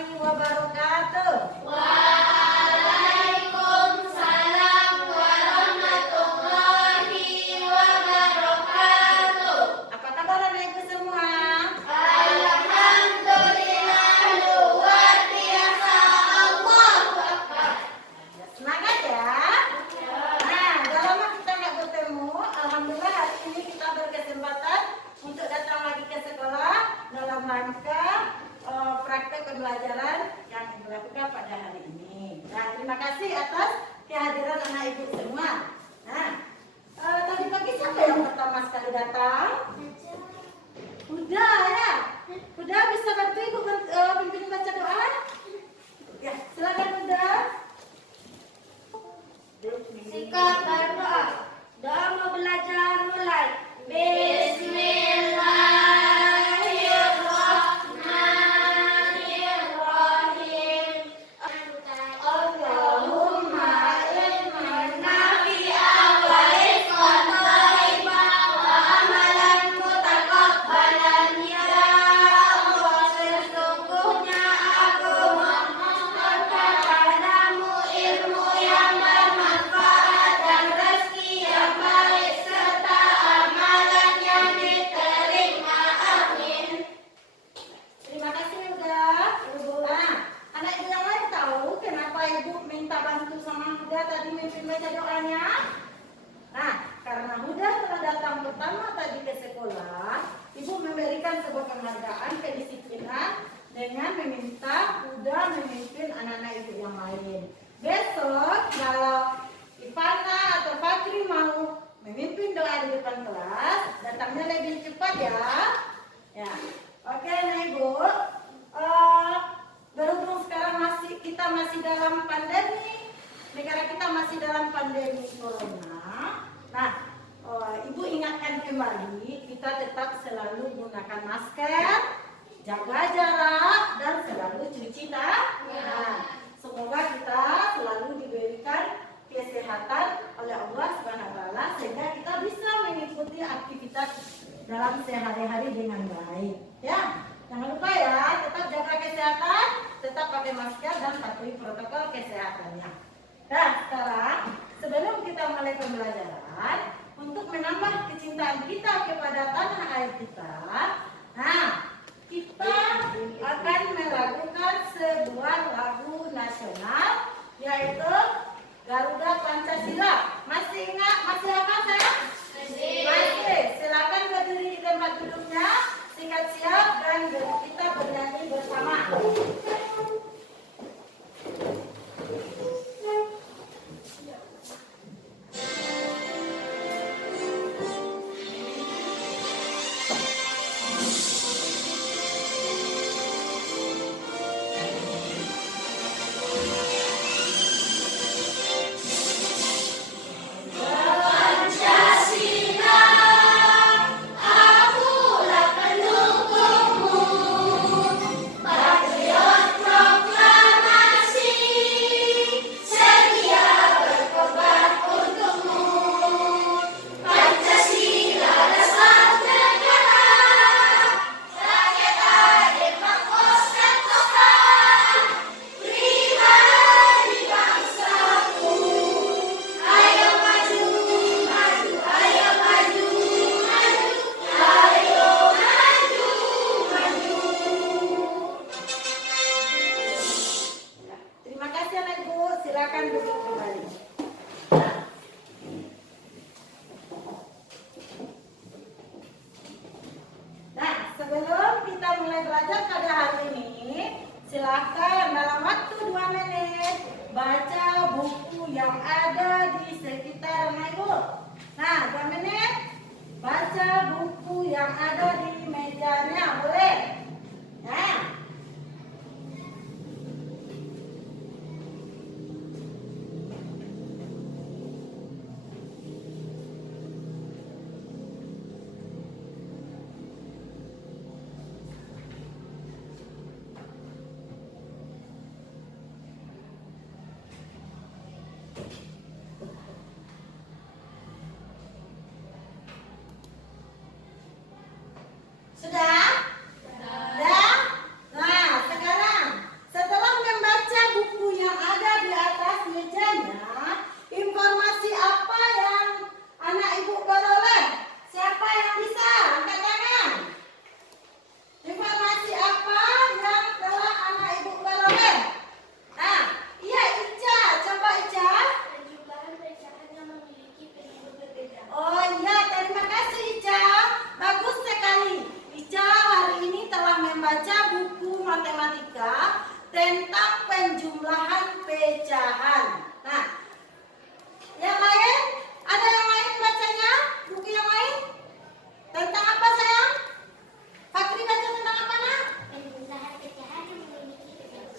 warahmatullahi wabarakatuh. Waalaikumsalam warahmatullahi wabarakatuh. Apa kabar anak ibu semua? Alhamdulillah luar biasa. Allahu Akbar. Semangat ya. Nah, udah lama kita nggak bertemu. Alhamdulillah hari ini kita berkesempatan untuk datang lagi ke sekolah dalam rangka praktek pembelajaran yang dilakukan pada hari ini. Nah, terima kasih atas kehadiran anak ibu semua. Nah, tadi pagi siapa yang pertama sekali datang? Udah ya. Udah bisa bantu ibu pimpin baca doa? Ya, silakan udah. Sikap berdoa. Doa mau belajar mulai. Bismillahirrahmanirrahim. Allahumma ilman nafi'an wa rizqan thayyiban wa amalan mutaqabbalan ya Allah. Sesungguhnya aku memohon kepadamu ilmu yang bermanfaat dan rezeki yang baik serta amalan yang diterima. Amin. Terima kasih udah. Nah, anak ibu yang lain tahu kenapa ibu minta bantu sama Huda tadi mimpin baca doanya? Nah, karena Huda telah datang pertama tadi ke sekolah, ibu memberikan sebuah penghargaan kedisiplinan dengan meminta Huda memimpin anak-anak ibu yang lain. Besok kalau Ipana atau Fakri mau memimpin doa di depan kelas, datangnya lebih cepat ya. Ya, oke, nah ibu. Berhubung sekarang kita masih dalam pandemi, negara kita masih dalam pandemi corona. Nah, ibu ingatkan kembali, kita tetap selalu gunakan masker, jaga jarak, dan selalu cuci tangan. Semoga kita selalu diberikan kesehatan oleh Allah Subhanahu wa taala sehingga kita bisa mengikuti aktivitas dalam sehari-hari dengan baik. Ya, jangan lupa ya, tetap jaga kesehatan, tetap pakai masker dan patuhi protokol kesehatannya. Nah, sekarang sebelum kita mulai pembelajaran, untuk menambah kecintaan kita kepada tanah air kita, nah, kita akan melakukan sebuah lagu nasional yaitu Garuda Pancasila. Masih ingat? Masih hafal saya? Masih. Silakan berdiri di tempat duduknya, siap dan kita bernyanyi bersama. Pancasila, akulah pendukungmu. Patriot proklamasi, setia berkorban untukmu. Pancasila dasar negara, rakyat adil makmur sentosa, pribadi bangsaku. Ayo maju, maju, ayo maju, maju, ayo maju, maju. Terima kasih anak ibu, silakan duduk kembali. Nah, sebelum kita mulai belajar pada hari ini, silakan dalam waktu 2 menit baca buku yang ada di sekitar anak ibu. Nah, 2 menit baca buku yang ada di mejanya, boleh? Nah. membaca buku matematika tentang penjumlahan pecahan. Nah, yang lain? Ada yang lain bacanya? Buku yang lain? Tentang apa sayang? Fakri baca tentang apa nak? Penjumlahan pecahan yang memiliki penyebut sama.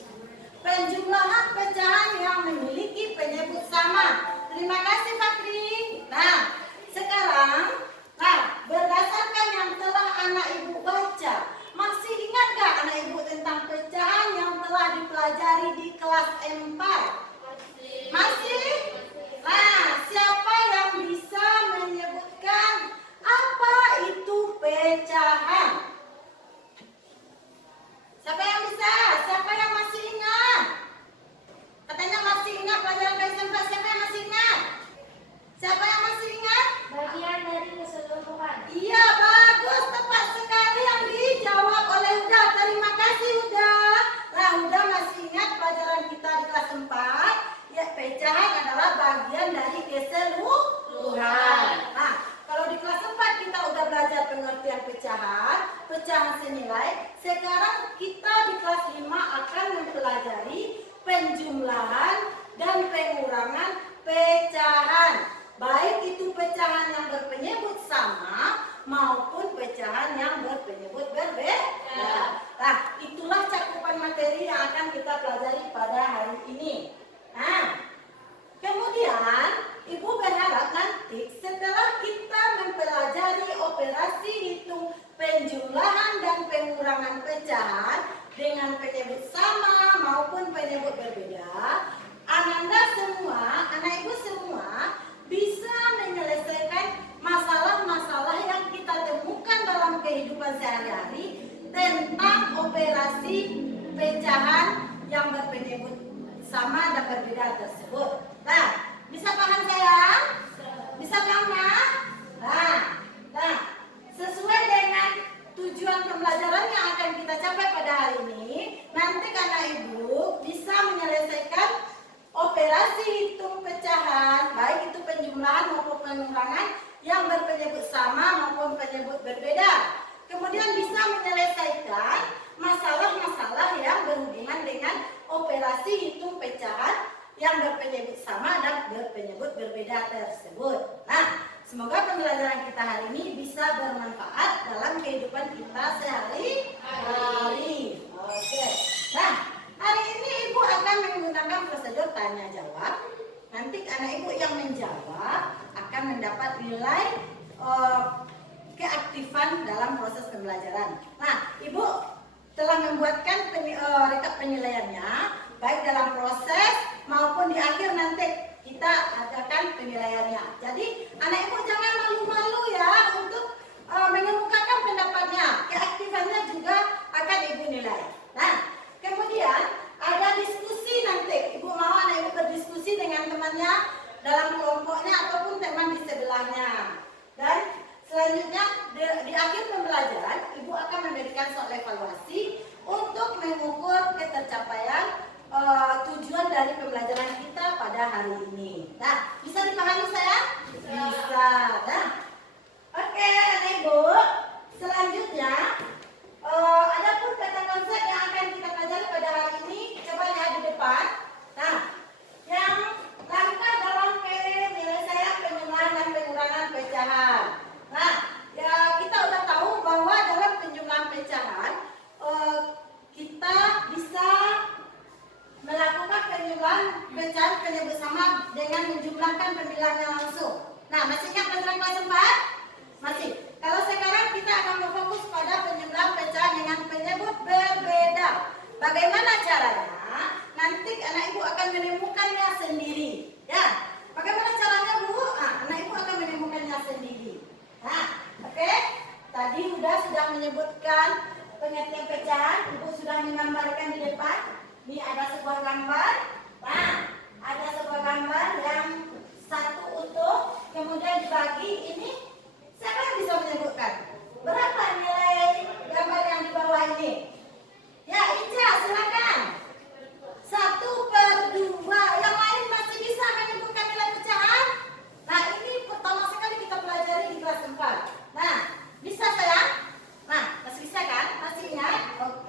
Penjumlahan pecahan yang memiliki penyebut sama. Terima kasih Fakri. Nah, sekarang, berdasarkan yang telah anak ibu baca, masih ingat gak anak ibu tentang pecahan yang telah dipelajari di kelas 4? Masih? Nah, siapa yang bisa menyebutkan apa itu pecahan? Siapa yang bisa? Siapa yang masih ingat? Katanya masih ingat pelajaran kelas 4. Siapa yang masih ingat? Siapa yang masih ingat? Bagian dari keseluruhan. Iya, bagus, tepat sekali yang dijawab oleh Huda. Terima kasih Huda. Nah, Huda masih ingat pelajaran kita di kelas 4. Ya, pecahan adalah bagian dari keseluruhan. Nah, kalau di kelas 4 kita udah belajar pengertian pecahan, pecahan senilai. Sekarang kita di kelas 5 akan mempelajari penjumlahan dan pengurangan pecahan. Baik itu pecahan yang berpenyebut sama maupun pecahan yang berpenyebut berbeda. Nah, itulah cakupan materi yang akan kita pelajari pada hari ini. Nah, kemudian Ibu berharap nanti setelah kita mempelajari operasi hitung penjumlahan dan pengurangan pecahan dengan penyebut sama maupun penyebut berbeda, Ananda semua, anak Ibu semua bisa menyelesaikan masalah-masalah yang kita temukan dalam kehidupan sehari-hari tentang operasi pecahan yang berpenyebut sama dan berbeda tersebut. Nah, bisa paham sayang? Bisa paham nak? Nah, sesuai dengan tujuan pembelajaran yang akan kita capai pada hari ini, nanti anak Ibu bisa menyelesaikan operasi hitung pecahan, baik itu penjumlahan maupun pengurangan yang berpenyebut sama maupun penyebut berbeda. Kemudian bisa menyelesaikan masalah-masalah yang berhubungan dengan operasi hitung pecahan yang berpenyebut sama dan berpenyebut berbeda tersebut. Nah, semoga pembelajaran kita hari ini bisa bermanfaat dalam kehidupan kita sehari-hari. Oke. Nah, hari ini Ibu akan menggunakan prosedur tanya jawab. Nanti anak Ibu yang menjawab akan mendapat nilai keaktifan dalam proses pembelajaran. Nah, Ibu telah membuatkan rekap penilaiannya, baik dalam proses maupun di akhir nanti kita adakan penilaiannya. Jadi anak Ibu jangan malu-malu ya untuk mengemukakan pendapatnya. Keaktifannya juga akan Ibu nilai. Nah, kemudian ada diskusi nanti. Ibu mau anak Ibu berdiskusi dengan temannya dalam kelompoknya ataupun teman di sebelahnya. Dan selanjutnya di akhir pembelajaran Ibu akan memberikan soal evaluasi untuk mengukur ketercapaian tujuan dari pembelajaran kita pada hari ini. Nah, bisa dipahami saya? Bisa. Nah, oke, anak Ibu. Selanjutnya ada pun kata konsep yang akan kita pelajari pada hari ini. Coba lihat di depan. Nah, yang langkah dalam penyelesaian penjumlahan dan pengurangan pecahan. Nah, ya kita udah tahu bahwa dalam penjumlahan pecahan kita bisa melakukan penjumlahan pecahan penyebut sama dengan menjumlahkan pemilahnya langsung. Nah, masih ingat pelajaran kelas 4? Masih. Kalau sekarang kita akan berfokus pada penjumlahan pecahan dengan penyebut berbeda. Bagaimana caranya? Nanti anak Ibu akan menemukannya sendiri. Ya, bagaimana caranya Bu? Anak Ibu akan menemukannya sendiri. Nah, oke. Tadi sudah menyebutkan pengertian pecahan. Ibu sudah menggambarkan di depan. Ini ada sebuah gambar. Nah, ada sebuah gambar yang satu utuh, kemudian dibagi. Ini siapa yang bisa menyebutkan? Berapa nilai gambar yang di bawah ini? Ya, Ica, silakan. 1/2. Yang lain masih bisa menyebutkan nilai pecahan? Nah, ini pertama sekali kita pelajari di kelas 4. Nah, bisa sayang? Nah, masih bisa kan? Masih ingat? Oke.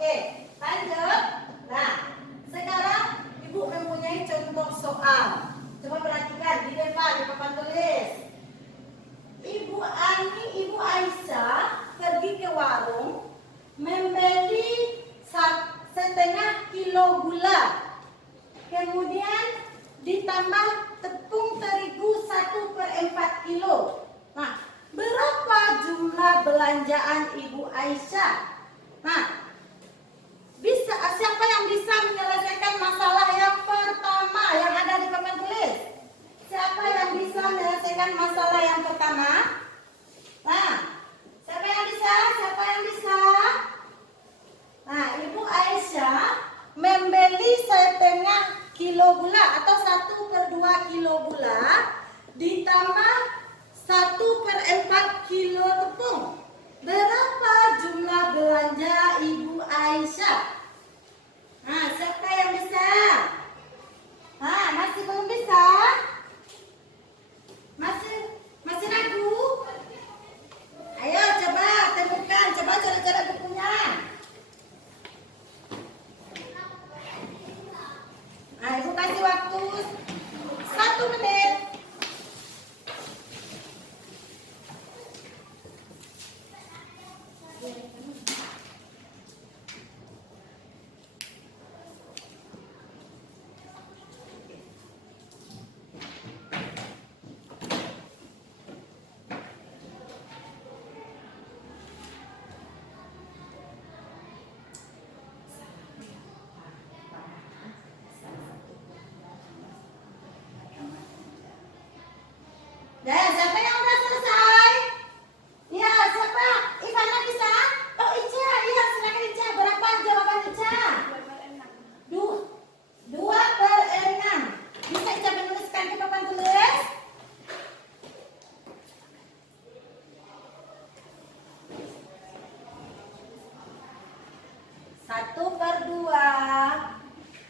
1/2.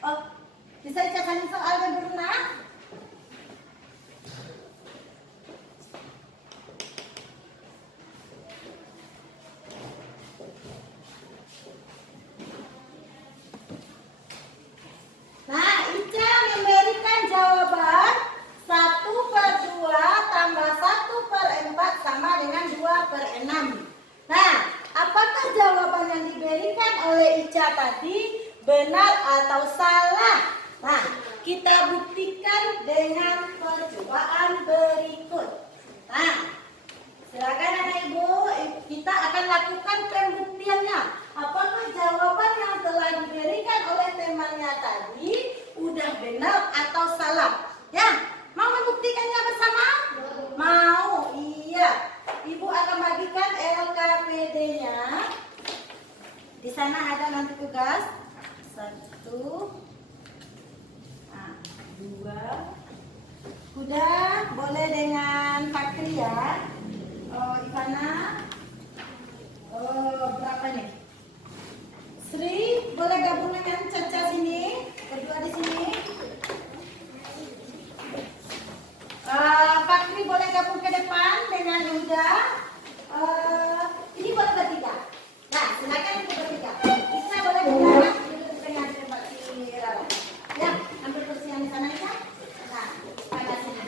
Oh, bisa cari soalnya dulu nak. Nah, Ica memberikan jawaban 1/2 tambah 1/4 sama dengan 2/6. Nah, apakah jawaban yang diberikan oleh Ica tadi benar atau salah? Nah, kita buktikan dengan percobaan berikut. Nah, silakan anak ibu, kita akan lakukan pembuktiannya. Apakah jawaban yang telah diberikan oleh temannya tadi udah benar atau salah? Ya, mau membuktikannya bersama? Mau, iya. Ibu akan bagikan LKPD-nya. Di sana ada nanti tugas. 1, 2. Udah, boleh dengan Fakri ya. Ivana. Berapa nih? Sri, boleh gabung dengan Caca sini. Kedua di sini. Fakri boleh gabung ke depan dengan Yuda. Ini buat bertiga. Nah, silakan untuk bertiga. Bisa boleh bertiga dengan tempat si Rara. Ya, ambil kursi yang di sana ya. Nah, pada sini.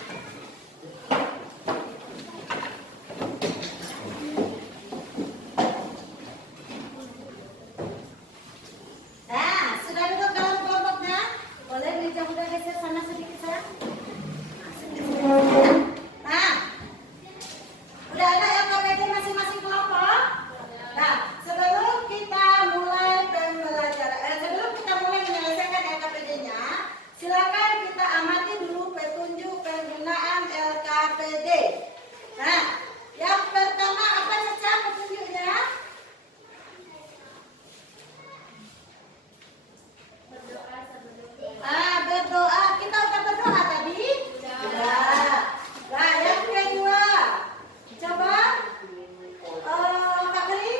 Nah, sudah duduk dalam kelompoknya. Boleh meja udah geser sana sedikit sayang. Nah, udah ada LKPD masing-masing kelompok. Nah, sebelum kita mulai pembelajaran, sebelum kita mulai menyelesaikan LKPD-nya, silakan kita amati dulu petunjuk penggunaan LKPD. Nah, yang pertama apa saja petunjuknya? Berdoa. Kita udah berdoa tadi? Sudah. Nah, yang kedua. Coba. Fakri.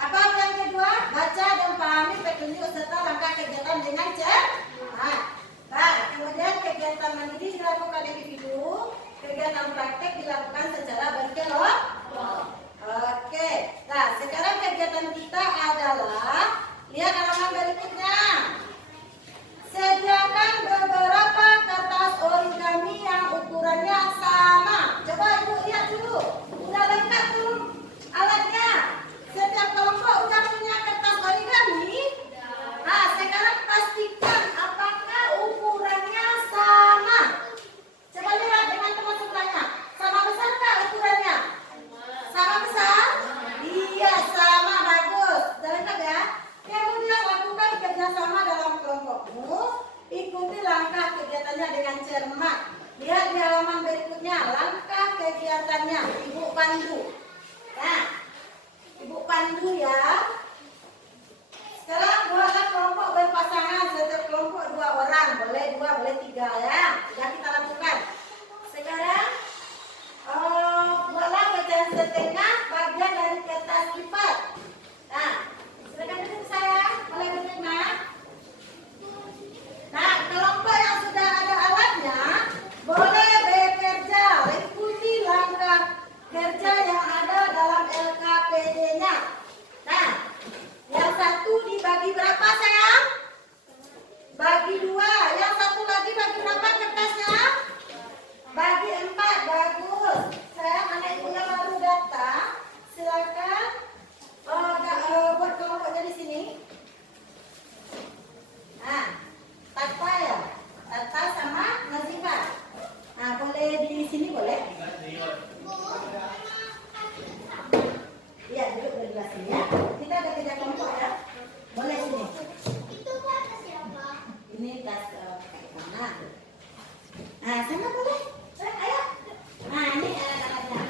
Apa yang kedua? Baca dan pahami petunjuk serta langkah kegiatan dengan cermat. Nah, kemudian kegiatan mandiri dilakukan individu, kegiatan praktek dilakukan secara berkelompok. Oke. Nah, sekarang kegiatan kita adalah lihat halaman berikutnya. Sediakan beberapa kertas origami yang ukurannya sama. Coba ibu lihat dulu. Udah lengkap belum alatnya? Setiap kelompok udah punya kertas origami. Nah, sekarang pastikan apakah ukurannya sama. Coba lihat dengan teman sebelahnya. Sama besar nggak ukurannya? Sama besar? Iya, sama, bagus. Udah lengkap ya? Kemudian lakukan kerjasama dalam kelompokmu. Ikuti langkah kegiatannya dengan cermat. Lihat di halaman berikutnya langkah kegiatannya. Ibu pandu. Nah, ibu pandu ya. Sekarang buatlah kelompok berpasangan. Setiap kelompok 2 orang. Boleh 2, boleh 3 ya. Sudah kita lakukan. Sekarang buatlah pecahan setengah bagian dari kertas lipat. Nah, silakan duduk sayang. Boleh duduk nak. Nah, kelompok yang sudah ada alatnya boleh bekerja. Ikuti langkah kerja yang ada dalam LKPD-nya. Nah, yang satu dibagi berapa sayang? Bagi 2. Yang satu lagi bagi berapa kertasnya? Bagi 4. Bagus. Sayang, anak ibunya baru datang. Silakan buat kelompoknya di sini. Nah, Tata ya. Tata sama Nazifah. Nah, boleh di sini boleh? Iya, duduk di sini ya. Kita ada 3 kelompok ya. Boleh sini. Ini tas mana? Nah, sana boleh. Ayo. Nah, ini anak-anaknya.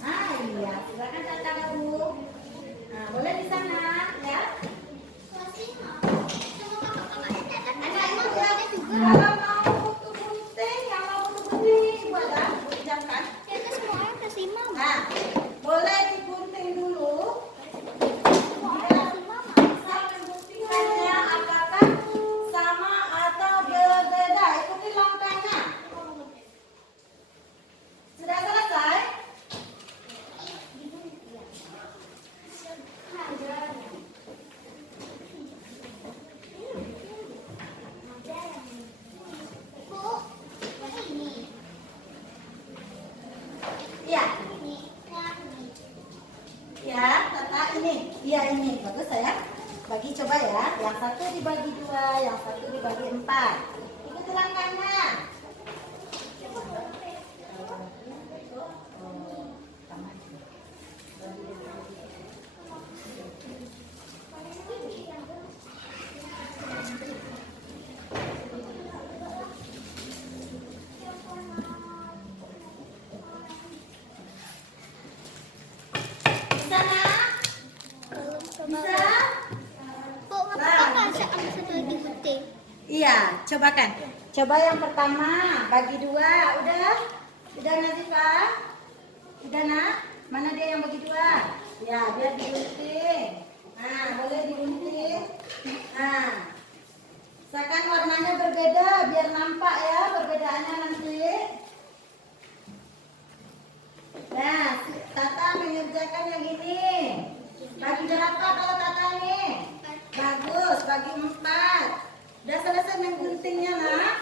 Ah, iya. Silakan Tata gabung. Nah, boleh di sana ya. Anak ibu ya. Kalau mau butuh gunting, yang mau butuh gunting, ibu ada. Ibu pinjamkan. Kita semua orang kasih mau. Nah, Iya. Ya, Tata ini. Iya ini. Bagus sayang. Bagi coba ya. Yang satu dibagi 2, yang satu dibagi 4. Ikuti langkahnya. Bisa nak? Bisa? Kok apa satu digunting? Iya, cobakan. Coba yang pertama, bagi 2. Udah? Udah Nazifah? Udah nak? Mana dia yang bagi 2? Ya, biar digunting. Nah, boleh digunting. Nah, seakan warnanya berbeda, biar nampak ya perbedaannya nanti. Nah, Tata mengerjakan yang ini. Bagi berapa kalau Tata nih? Bagus, bagi 4. Udah selesai mengguntingnya nak?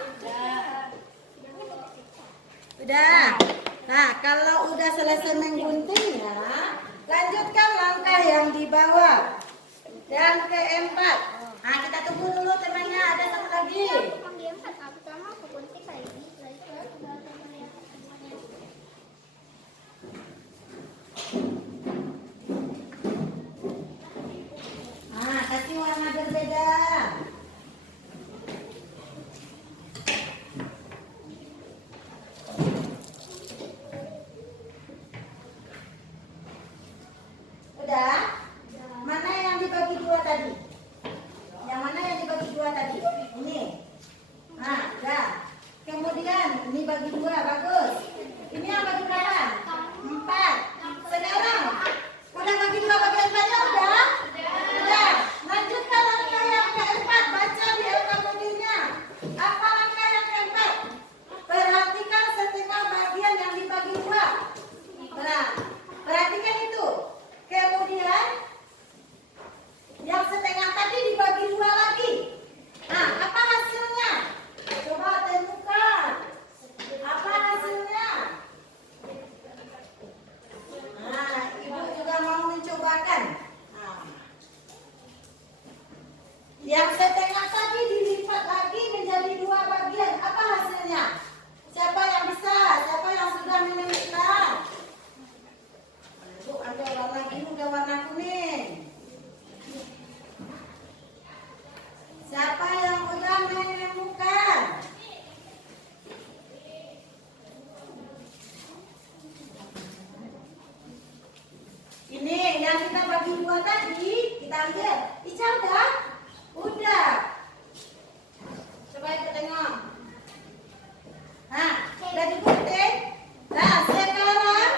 Udah. Nah, kalau udah selesai mengguntingnya, lanjutkan langkah yang di bawah. Dan keempat. Nah, kita tunggu dulu temannya, ada satu lagi. Nah, kasih warna berbeda. Udah? Mana yang dibagi 2 tadi? Yang mana yang dibagi 2 tadi? Ini. Nah, udah. Kemudian ini bagi 2, bagus. Ini yang bagi berapa? 4. Sekarang udah bagi 2 bagi 4-nya udah? Udah. Lanjutkan langkah yang keempat. Baca di LKPD-nya. Apa langkah yang keempat? Perhatikan setengah bagian yang dibagi 2. Nah, perhatikan itu. Kemudian yang setengah tadi dibagi 2 lagi. Nah, apa hasilnya? Coba temukan. Apa hasilnya? Nah, ibu juga mau mencobakan. Nah, yang setengah tadi dilipat lagi menjadi 2 bagian. Apa hasilnya? Siapa yang bisa? Siapa yang sudah menemukan? Bu, ada warna biru, ada warna kuning. Siapa yang udah menemukan? Ini yang kita bagi 2 tadi, kita lihat. Ica udah? Udah. Coba kita tengok. Nah, udah digunting. Nah, sekarang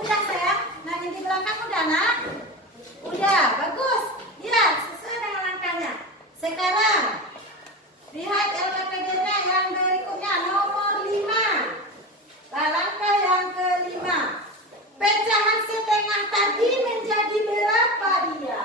udah sayang. Nah, yang di belakang udah nak? Udah, bagus. Ya, sesuai dengan langkahnya. Sekarang lihat LKPD-nya yang berikutnya nomor 5. Nah, langkah yang kelima. Pecahan setengah tadi menjadi berapa dia?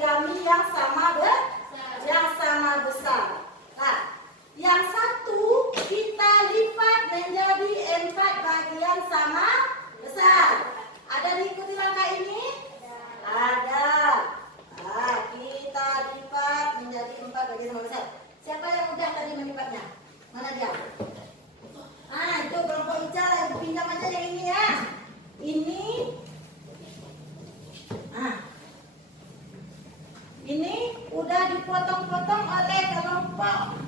origami yang sama besar. Nah, yang satu kita lipat menjadi 4 bagian sama besar. Ada diikuti langkah ini? Ada. Nah, kita lipat menjadi 4 bagian sama besar. Siapa yang udah tadi melipatnya? Mana dia? Ah, itu kelompok Ica, Ibu pinjam aja yang ini ya. Ini. Ah. Ini udah dipotong-potong oleh kelompok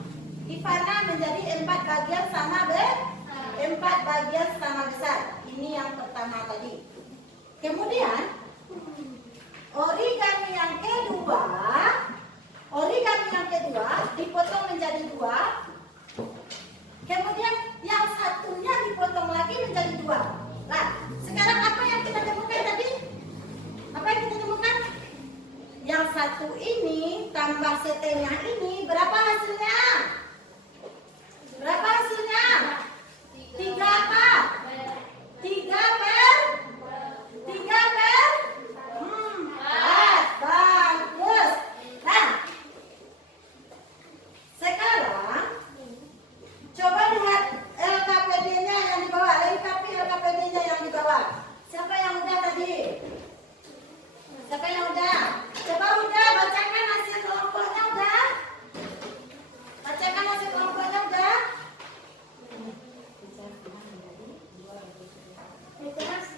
Ivana menjadi 4 bagian sama besar. Ini yang pertama tadi. Kemudian origami yang kedua dipotong menjadi 2. Kemudian yang satunya dipotong lagi menjadi 2. Nah, sekarang apa yang kita temukan tadi? Apa yang kita temukan? Yang satu ini tambah setengah ini berapa hasilnya? Berapa hasilnya? 3 apa? 3 per 4. Bagus. Nah, sekarang coba lihat LKPD-nya yang di bawah. Lengkapi LKPD-nya yang di bawah. Siapa yang udah tadi? Siapa yang udah? Coba udah bacakan hasil kelompoknya udah? Bacakan hasil kelompoknya udah?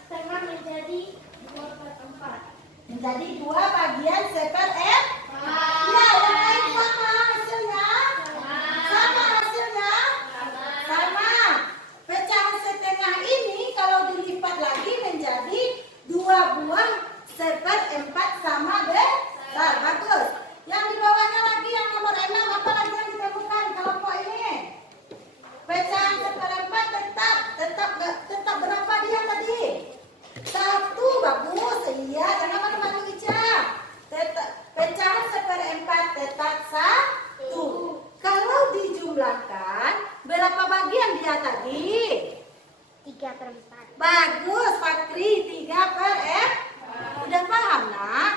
Setengah menjadi 2/4. Menjadi 2 bagian seper F. Ya, yang lain sama hasilnya? Sama hasilnya? Sama. Pecahan setengah ini kalau dilipat lagi menjadi 2 buah seper 4 sama besar. Bagus. Yang di bawahnya lagi yang nomor 6 apa lagi yang ditemukan kelompok ini? Pecahan seper 4 tetap berapa dia tadi? 1. Bagus. Iya, jangan malu-malu Ica. Pecahan seper 4 tetap 1. Kalau dijumlahkan berapa bagian dia tadi? 3/4. Bagus, Fakri. 3/4. Udah paham, nak?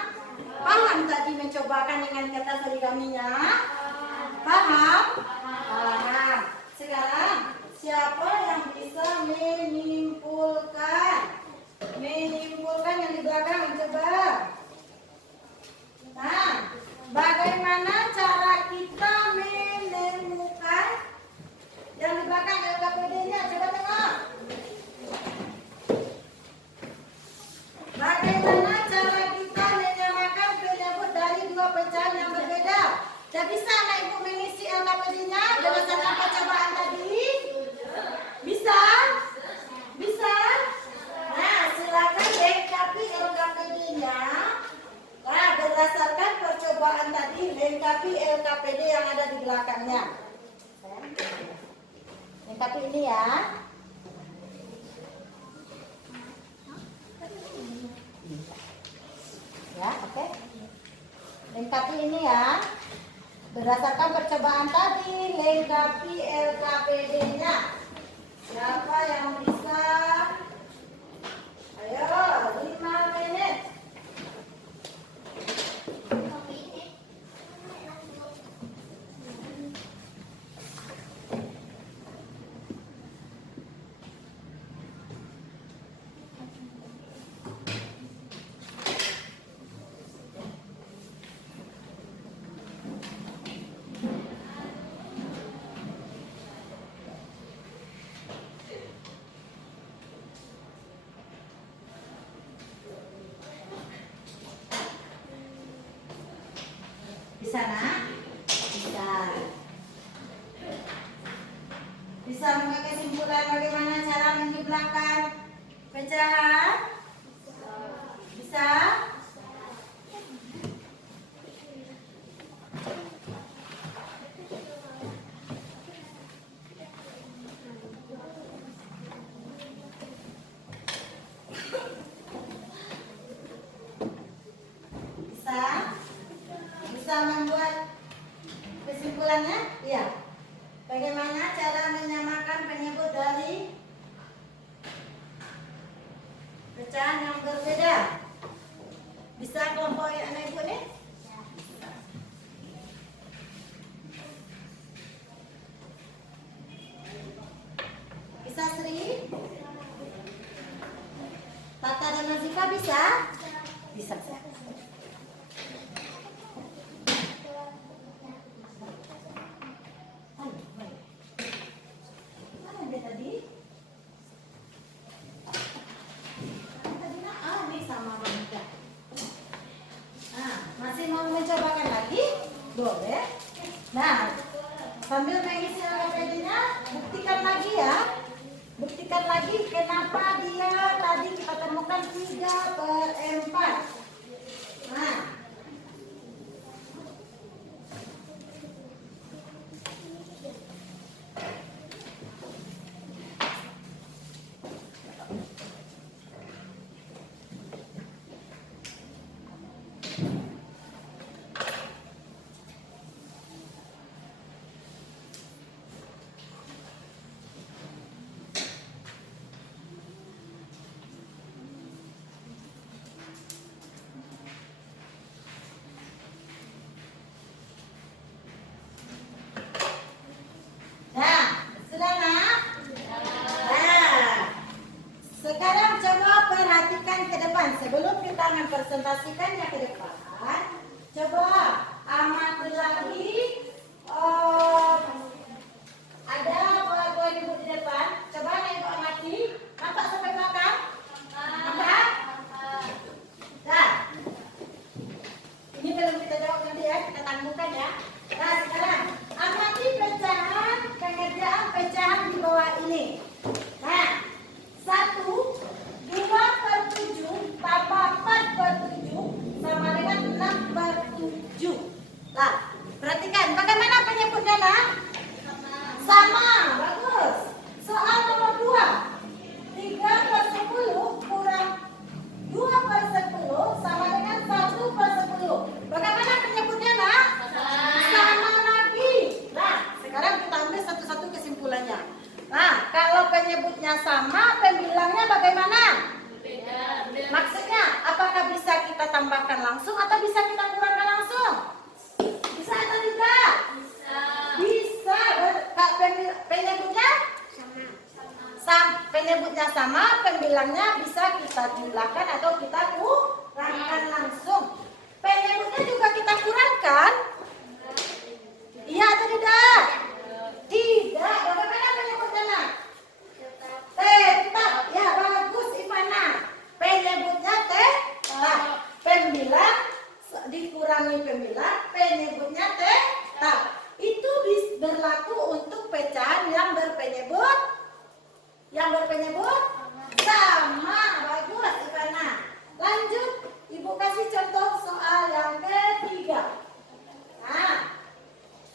Paham tadi mencobakan dengan kata origaminya? Paham? Paham. Sekarang siapa yang bisa menyimpulkan? Menyimpulkan yang di belakang, coba. Nah, bagaimana cara kita menemukan yang di belakang LKPD-nya? Coba tengok. Bagaimana cara kita menyamakan penyebut dari 2 pecahan yang berbeda? Tidak bisa anak ibu mengisi LKPD-nya berdasarkan percobaan tadi? Bisa? Bisa? Nah, silakan lengkapi LKPD-nya. Nah, berdasarkan percobaan tadi, lengkapi LKPD yang ada di belakangnya. Lengkapi ini ya. Ya, oke. Lengkapi ini ya. Berdasarkan percobaan tadi, lengkapi LKPD-nya. Siapa yang bisa? Ayo, 5 menit. Bisa, nak? Bisa. Bisa membuat kesimpulan bagaimana cara menjumlahkan pecahan? Bisa? Bisa? Bisa membuat kesimpulannya? Iya. Bagaimana cara menyamakan penyebut dari pecahan yang berbeda? Bisa kelompok anak ibu nih? Apakah bisa? Bisa. Mana dia tadi? Ini sama juga. Masih mau mencobakan lagi? Boleh. Nah, sambil mengisi LPD-nya, buktikan lagi ya. Buktikan lagi kenapa dia tadi kita temukan 3/4. Nah, sudah nak? Nah, sekarang coba perhatikan ke depan. Sebelum kita mempresentasikannya ke depan, coba amati lagi. Ada buah-buah ibu di depan. Coba ibu amati. Nampak sampai belakang? Nampak? Nah, ini belum kita jawab nanti ya. Kita tangguhkan ya. Nah, sekarang amati pecahan, pengerjaan pecahan di bawah ini. Nah, 1, 2/7 tambah 4/7 sama dengan 6/7. Nah, perhatikan bagaimana penyebutnya nak? Sama, bagus. Soal nomor 2, 3/10 kurang 2/10 sama dengan 1/10. Bagaimana penyebutnya nak? Sama lagi. Nah, sekarang kita ambil satu-satu kesimpulannya. Nah, kalau penyebutnya sama, pembilangnya bagaimana? Maksudnya, apakah bisa kita tambahkan langsung atau bisa kita kurangkan langsung? Bisa atau tidak? Bisa. Penyebutnya? Penyebutnya sama, pembilangnya bisa kita jumlahkan atau kita kurangkan langsung. Penyebutnya juga kita kurangkan? Iya atau tidak? Tidak. Bagaimana penyebutnya nak? Tetap. Ya bagus Ivana. Penyebutnya tetap. Pembilang dikurangi pembilang, penyebutnya tetap. Itu berlaku untuk pecahan yang berpenyebut sama. Bagus Ivana. Lanjut, Ibu kasih contoh soal yang ketiga. Nah,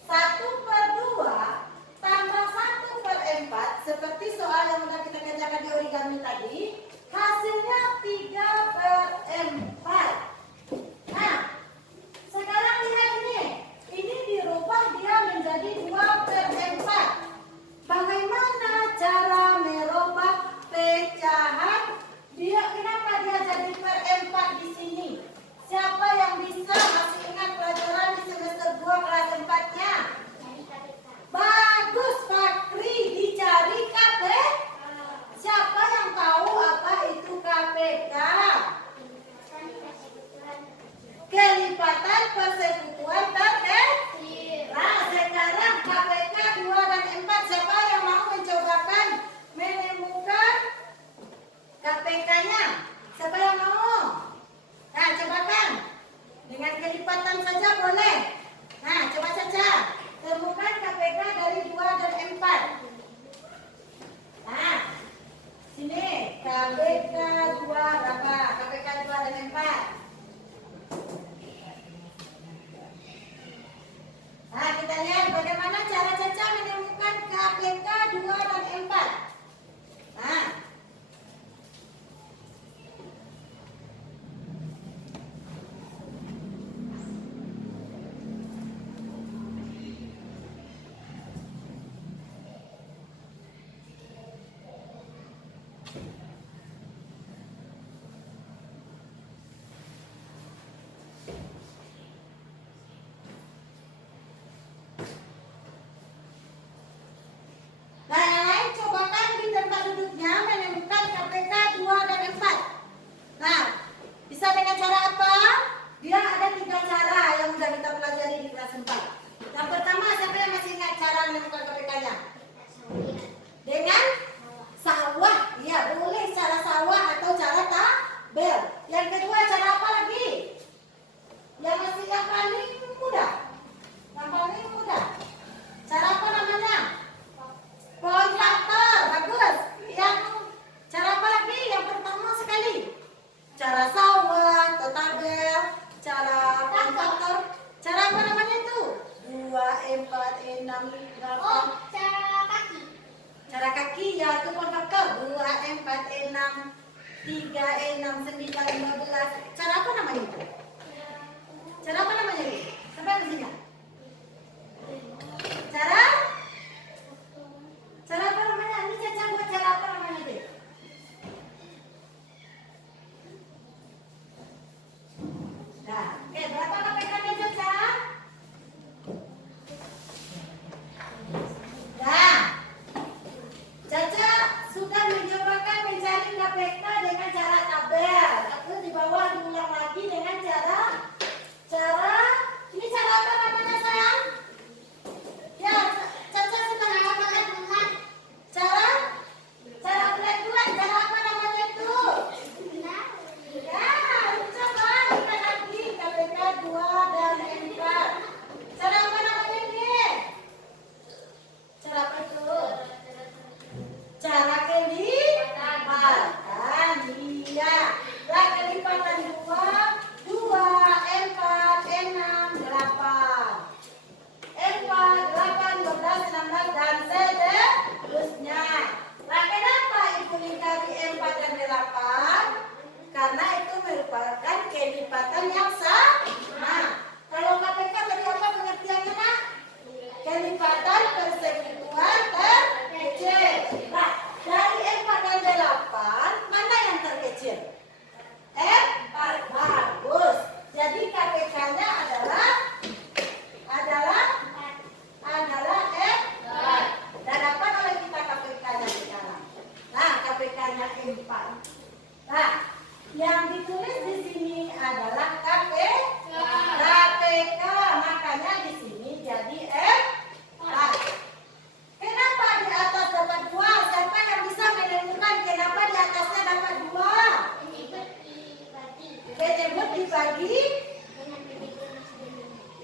1/2 tambah 1/4 seperti soal yang sudah kita kerjakan di origami tadi, hasilnya 3/4. Nah, sekarang lihat ini dirubah dia menjadi 2/4. Bagaimana cara merubah pecahan? Kenapa dia jadi 4 di sini? Siapa yang bisa masih ingat pelajaran di semester 2 kelas 4-nya? Bagus Fakri, dicari KPK. Siapa yang tahu apa itu KPK? Kelipatan persekutuan terkecil. Nah, sekarang KPK 2 dan 4. Siapa yang mau mencobakan menemukan KPK-nya? Siapa yang mau? Nah, cobakan. Dengan kelipatan saja boleh. Nah, coba saja. Temukan KPK dari 2 dan 4. Nah, sini KPK 2 berapa? KPK 2 dan 4. Nah, kita lihat bagaimana cara Caca menemukan KPK 2 dan 4. Nah, yang lain cobakan di tempat duduknya menemukan KPK 2 dan 4. Nah, 6, 8. Oh, cara kaki. Cara kaki ya itu pembaca 2, 4, 6, 3, 6, 9, 15. Cara apa namanya itu? Cara apa namanya itu? Sampai di sini. Cara? Cara apa namanya? Ini Caca buat cara apa namanya itu? Nah, berapa KPK-nya Caca? Nah, Caca sudah mencobakan mencari KPK dengan cara tabel. Lalu di bawah diulang lagi dengan cara ini cara apa namanya sayang? Ya, Caca sudah mencobakan cara bulat-bulat. Cara apa namanya itu? Ya, coba kita lagi KPK 2 dan 4. Cara apa namanya ini? Cara apa itu? Cara kelipatan. Iya. Lah kelipatan 2, 4, 6, 8. 4, 8, 12, 16 dan seterusnya. Nah, kenapa Ibu lingkari 4 dan 8? Karena itu merupakan kelipatan yang sama. Kalau KPK tadi apa pengertiannya, Nak? Kelipatan persekutuan terkecil. Nah, dari 4 dan 8, mana yang terkecil? 4. Bagus. Jadi KPK-nya adalah 4. Dan apa oleh kita KPK-nya sekarang? Nah, KPK-nya 4. Nah, yang ditulis di sini adalah KPK. Makanya di sini jadi 4. Kenapa di atas dapat 2? Siapa yang bisa menemukan kenapa di atasnya dapat 2? Penyebut dibagi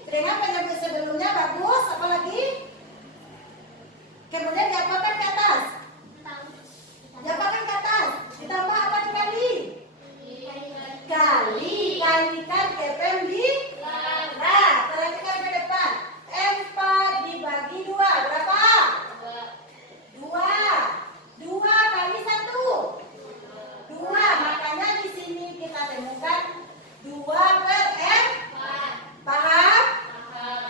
dengan penyebut sebelumnya bagus. Apalagi? Kemudian diapakan ke atas? Diapakan ke atas? Ditambah apa dikali? Kalikan ke pembilang. Nah, perhatikan ke depan. 4 dibagi 2 berapa? 2 kali 1. 2. Makanya di sini kita temukan 2 per 4. Paham?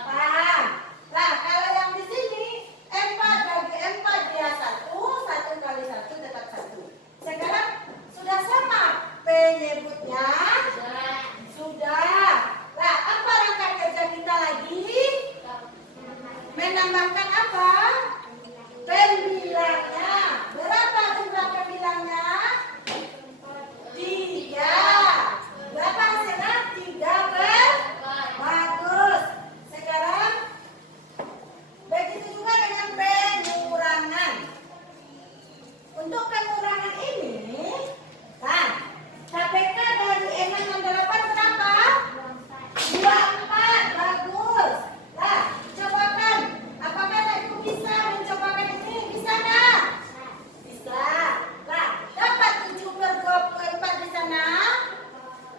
Paham. Nah, kalau yang di sini 4 bagi 4 dia 1, 1 kali 1 tetap 1. Sekarang sudah sama penyebutnya? Sudah. Nah, apa langkah kerja kita lagi? Menambahkan apa? Pembilangnya. Berapa jumlah pembilangnya? 3. Berapa hasilnya? 3 per. Bagus. Sekarang begitu juga dengan pengurangan. Untuk pengurangan ini, nah, KPK dari 6 dan 8 berapa? 24. Bagus. Nah, cobakan. Apakah Ibu bisa mencobakan ini? Bisa nggak? Bisa. Nah, dapat 7 per 24 di sana?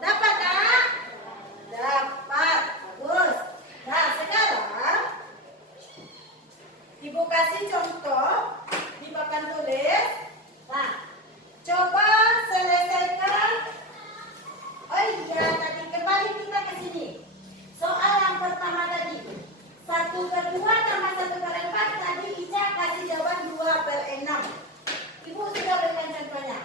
Dapat nggak? Dapat. Bagus. Nah, sekarang Ibu kasih contoh di papan tulis. Nah, coba selesaikan. Oh iya, tadi kembali kita ke sini. Soal yang pertama tadi. 1 per 2 tambah 1 per 4. Tadi Ica kasih jawaban 2 per 6. Ibu sudah berikan contohnya.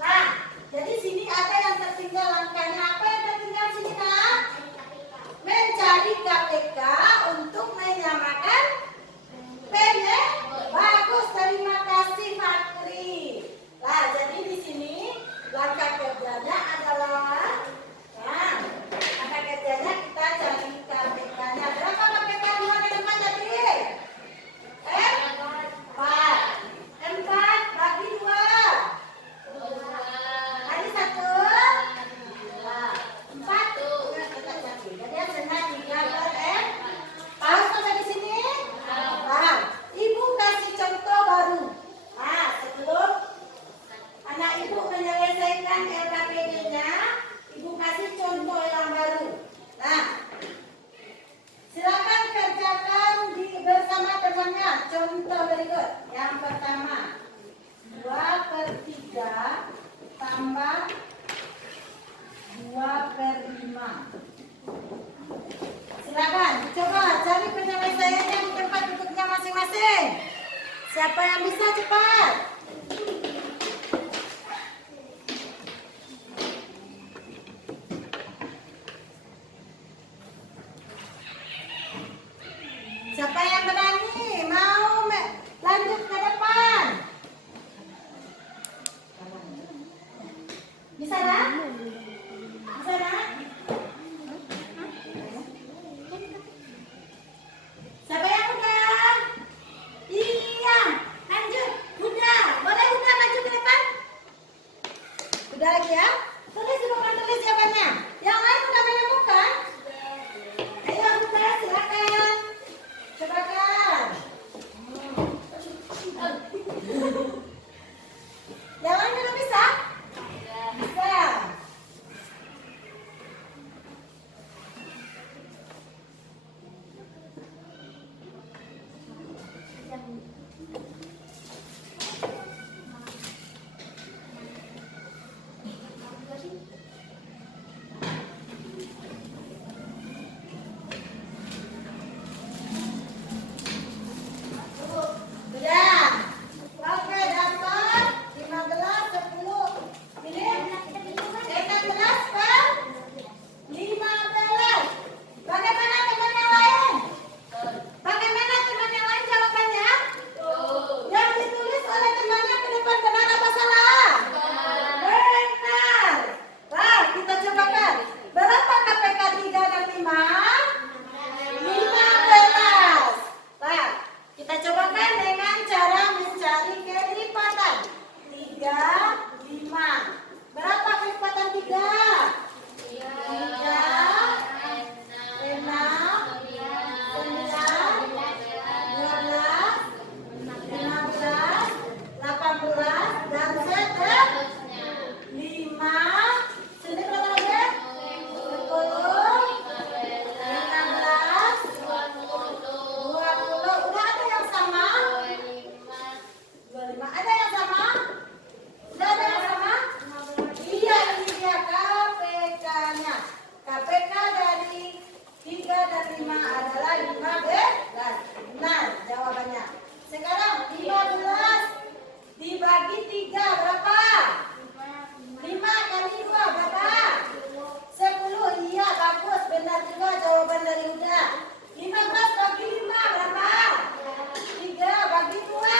Nah, jadi sini ada yang tertinggal langkahnya. Apa yang tertinggal sini, Nak? Mencari KPK untuk menyamakan bagus, terima kasih Fakri. Nah, jadi di sini langkah kerjanya adalah, nah, langkah kerjanya kita cari KPK-nya. Berapa KPK 2 dan 4 tadi? contoh berikut. Yang pertama, 2/3 tambah 2/5. Silakan, coba cari penyelesaiannya di tempat duduknya masing-masing. Siapa yang bisa cepat? Siapa yang berani? Mau lanjut ke depan? Bisa nak? Bisa nak? Siapa yang udah? Iya, lanjut. Udah, boleh udah maju ke depan? Udah lagi ya? Tulis di papan tulis jawabannya. Yang lain udah menemukan? Ayo buka, silakan. Coba kan. Yang lain udah bisa? Bisa. Sudah. Oke, dapat 15, 10. Ini 16 kan? 15. Bagaimana teman yang lain? Bagaimana teman yang lain jawabannya? Yang ditulis oleh temannya ke depan benar apa salah? Benar. Nah, kita cobakan. Berapa KPK 3 dan 5? 15. Nah, kita cobakan dengan cara mencari kelipatan. 3, 5. Berapa kelipatan 3? 3, 6, 9, 12, 15, 18, dan seterusnya. 5, sini berapa lagi? 10, 15, 20. Udah ada yang sama? 25. Ada yang sama? Udah ada yang sama? Iya, ini dia KPK-nya. KPK dari 3 dan 5 adalah 15. Benar jawabannya. Sekarang 15 dibagi 3 berapa? 5 kali 2 berapa? 10. Iya, bagus. Benar juga jawaban dari Uda. 15 bagi 5 berapa? 3 bagi 2.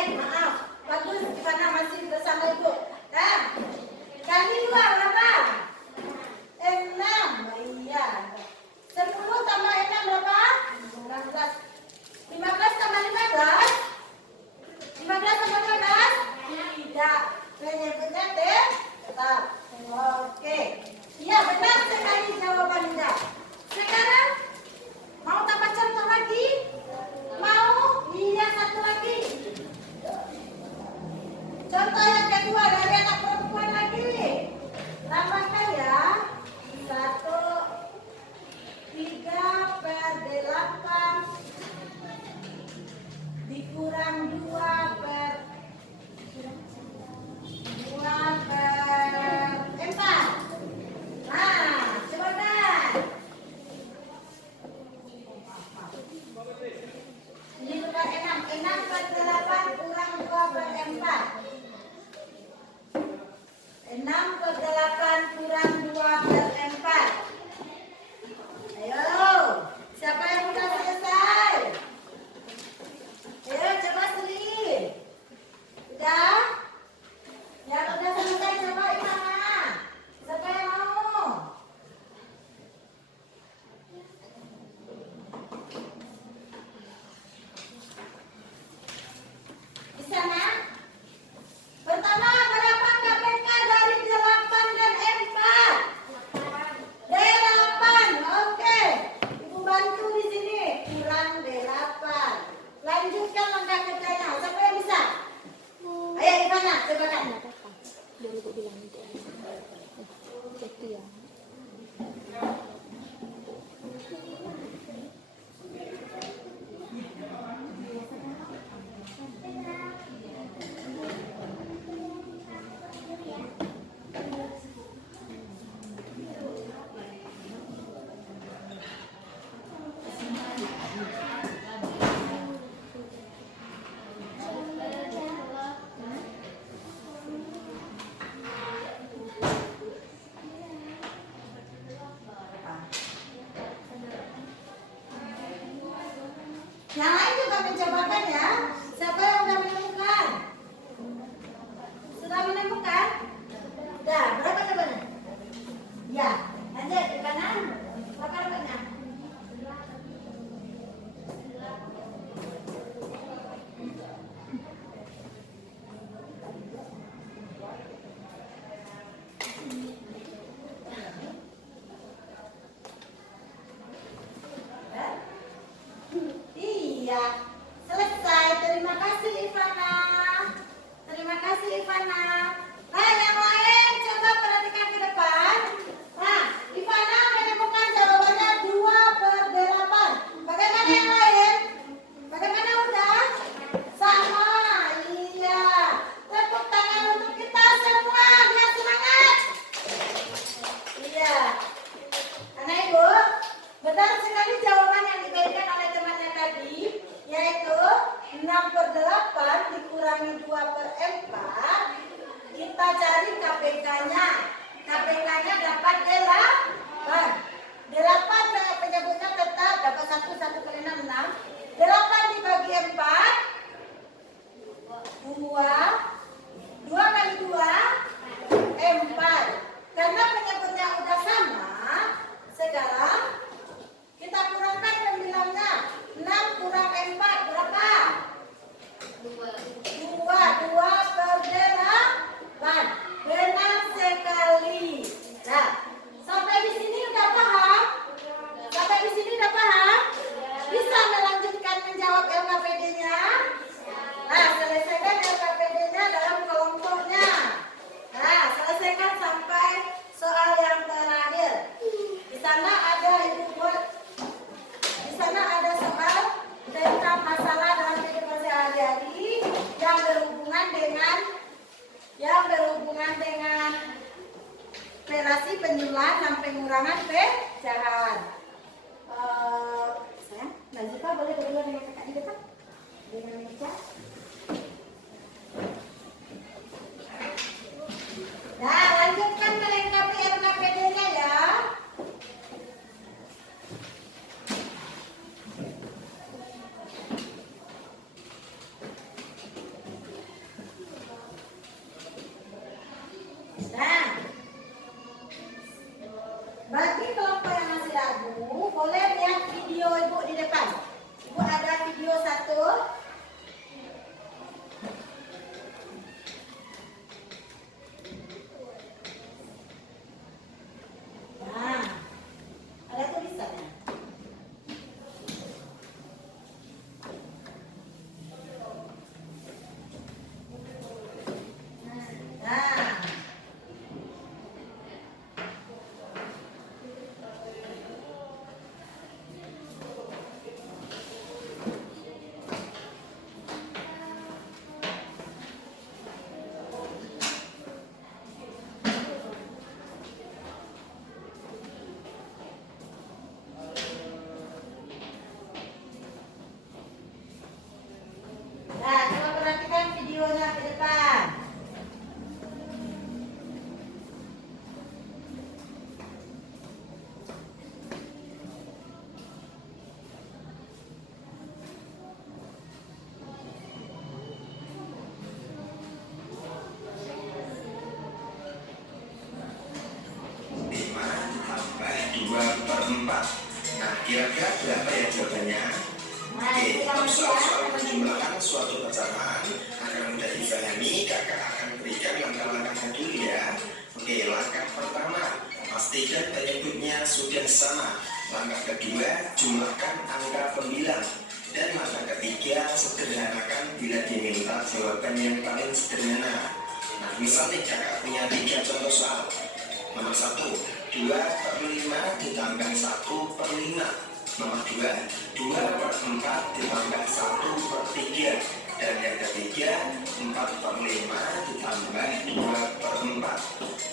Maaf. Bagus karena masih bersama Ibu. Nah, kali 2 berapa? 6. Iya. 10 tambah 6 berapa? 15. 15 tambah 15? 15 tambah 15? Tidak. Menyebutnya tetap. Oke. Iya, benar sekali jawaban Anda. Sekarang mau tambah contoh lagi? Mau? Iya, satu lagi. Contoh yang kedua dari anak perempuan lagi. Tambahkan ya. 3/8 dikurang 2/4. Nah, coba kan. Ini bukan 6. 6/8 kurang 2/4. 6/8 kurang 2/4. Ayo, siapa yang udah selesai? Ayo, coba Sri. Yang lain juga mencobakan ya. Siapa yang sudah menemukan? Sudah menemukan? Sudah, berapa jawabannya? Ya, lanjut di kanan. Berapa jawabannya? Iya, selesai. Terima kasih Ivana. Terima kasih Ivana. Nah, yang lain coba perhatikan ke depan. Nah, Ivana menemukan jawabannya 2/8. Bagaimana yang lain? Bagaimana udah? Sama. Iya. Tepuk tangan untuk kita semua. Biar semangat. Iya. Anak Ibu, benar sekali jawaban yang diberikan oleh temannya tadi, yaitu 6/8 dikurangi 2/4. Kita cari KPK-nya. KPK-nya dapat 8. 8 penyebutnya tetap dapat 1 kali 6, 6. 8 dibagi 4, 2. 2 kali 2, 4. Karena penyebutnya udah sama, sekarang kita kurangkan pembilangnya. 6 kurang 4 berapa? 2/8. Benar sekali. Nah, sampai di sini udah paham? Sampai di sini udah paham? Bisa melanjutkan menjawab LKPD-nya? Nah, selesaikan LKPD-nya dalam kelompoknya. Nah, selesaikan sampai soal yang terakhir. Di sana ada ibu buat. Di sana ada soal tentang masalah dalam kehidupan sehari-hari yang berhubungan dengan relasi penjumlahan dan pengurangan pecahan. Sayang, Nazika boleh berdua dengan kakak di depan? Dengan meja. Nah, lanjutkan melengkapi LKPD-nya ya. Nah, bagi kelompok yang masih ragu, boleh lihat video Ibu di depan. Ibu ada video 1. Nah, ada tulisannya. Nah, coba perhatikan videonya ke depan. Nah, kira-kira berapa ya jawabannya? Oke, untuk soal-soal menjumlahkan suatu persamaan agar mudah dipahami, kakak akan berikan langkah-langkahnya dulu ya. Oke, langkah pertama, pastikan penyebutnya sudah sama. Langkah kedua, jumlahkan angka pembilang. Dan langkah ketiga, sederhanakan bila diminta jawaban yang paling sederhana. Nah, misalnya kakak punya 3 contoh soal. Nomor 1, 2/5 ditambah 1/5. Nomor 2, 2/4 ditambah 1/3. Dan yang ketiga, 4/5 ditambah 2/4.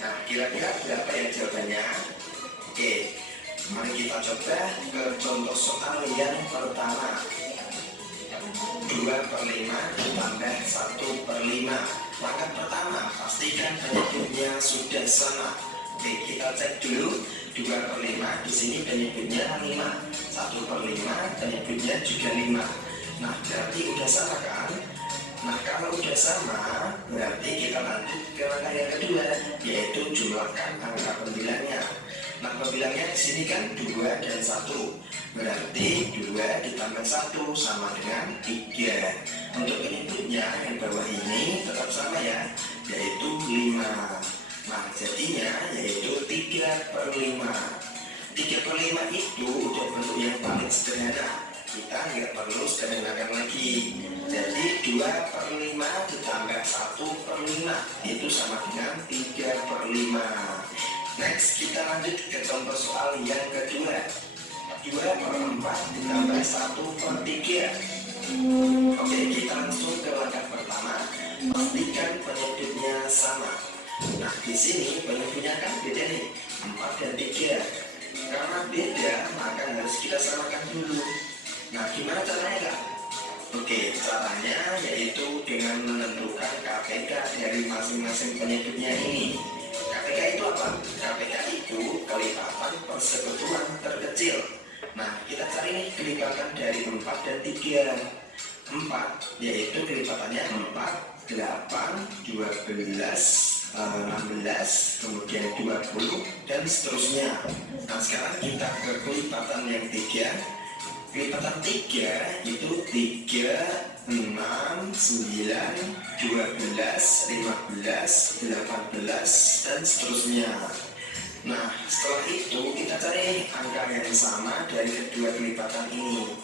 Nah, kira-kira berapa ya jawabannya? Oke, mari kita coba ke contoh soal yang pertama. 2/5 ditambah 1/5. Langkah pertama, pastikan penyebutnya sudah sama. Oke, kita cek dulu. 2/5 di sini penyebutnya 5. 1/5 penyebutnya juga 5. Nah, berarti udah sama kan? Nah, kalau udah sama, berarti kita lanjut ke langkah yang kedua, yaitu jumlahkan angka pembilangnya. Nah, pembilangnya di sini kan 2 dan 1. Berarti 2 ditambah 1 sama dengan 3. Untuk penyebutnya yang bawah ini tetap sama ya, yaitu 5. Nah, jadinya yaitu 3/5. 3/5 itu udah bentuk yang paling sederhana. Kita nggak perlu sederhanakan lagi. Jadi 2/5 ditambah 1/5 itu sama dengan 3/5. Next, kita lanjut ke contoh soal yang kedua. 2/4 ditambah 1/3. Oke, kita langsung ke langkah pertama. Pastikan penyebutnya sama. Nah, di sini penyebutnya kan beda nih, 4 dan 3. Karena beda, maka harus kita samakan dulu. Nah, gimana caranya kak? Oke, caranya yaitu dengan menentukan KPK dari masing-masing penyebutnya ini. KPK itu apa? KPK itu kelipatan persekutuan terkecil. Nah, kita cari nih kelipatan dari 4 dan 3. 4 yaitu kelipatannya 4, 8, 12, 16, kemudian 20 dan seterusnya. Nah, sekarang kita ke kelipatan yang 3. Kelipatan 3 itu 3, 6, 9, 12, 15, 18 dan seterusnya. Nah, setelah itu kita cari angka yang sama dari kedua kelipatan ini.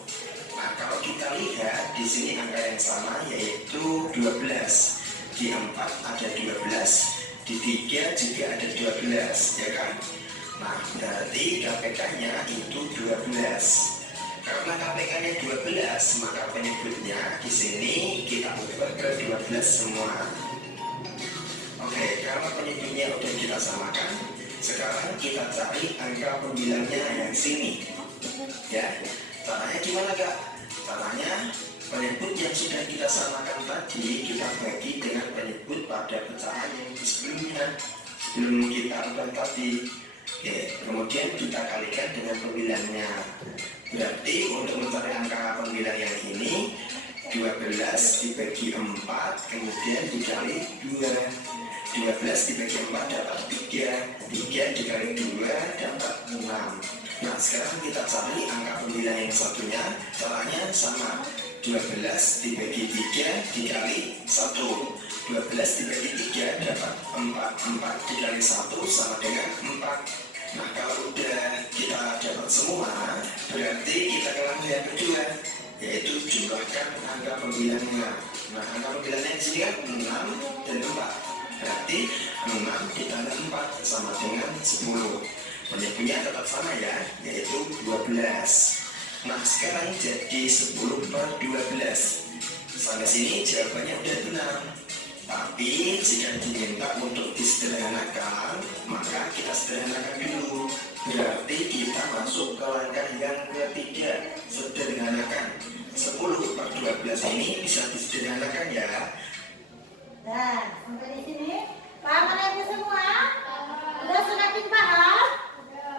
Nah, kalau kita lihat di sini angka yang sama yaitu 12. Di 4 ada 12, di 3 juga ada 12, ya kan? Nah, berarti KPK-nya itu 12. Karena KPK-nya 12, maka penyebutnya di sini kita ubah ke 12 semua. Oke, kalau penyebutnya udah kita samakan, sekarang kita cari angka pembilangnya yang sini. Ya, caranya gimana kak? Caranya penyebut yang sudah kita samakan tadi kita bagi dengan penyebut pada pecahan yang sebelumnya, sebelum kita ubah tadi. Oke, kemudian kita kalikan dengan pembilangnya. Berarti untuk mencari angka pembilang yang ini 12 dibagi 4 kemudian dikali 2. 12 dibagi 4 dapat 3. 3 dikali 2 dapat 6. Nah, sekarang kita cari angka pembilang yang satunya. Caranya sama, 12 dibagi 3 dikali 1. 12 dibagi 3 dapat 4. 4 dikali 1 sama dengan 4. Nah, kalau udah kita dapat semua, berarti kita ke langkah yang kedua, yaitu jumlahkan angka pembilangnya. Nah, angka pembilangnya di sini kan 6 dan 4. Berarti 6 ditambah 4 sama dengan 10. Penyebutnya tetap sama ya, yaitu 12. Nah, sekarang jadi 10/12. Sampai sini jawabannya udah benar. Tapi jika diminta untuk disederhanakan, maka kita sederhanakan dulu. Berarti kita masuk ke langkah yang ketiga, sederhanakan. 10/12 ini bisa disederhanakan ya. Nah, sampai di sini paham anak ibu semua? Udah semakin paham?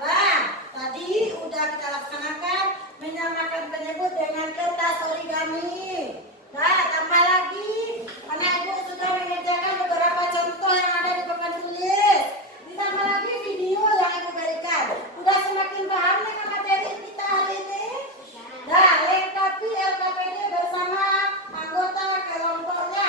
Nah, tadi udah kita laksanakan menyamakan penyebut dengan kertas origami. Nah, tambah lagi, anak ibu sudah mengerjakan beberapa contoh yang ada di papan tulis. Ditambah lagi video yang ibu berikan. Udah semakin paham dengan materi kita hari ini? Nah, lengkapi LKPD bersama anggota kelompoknya.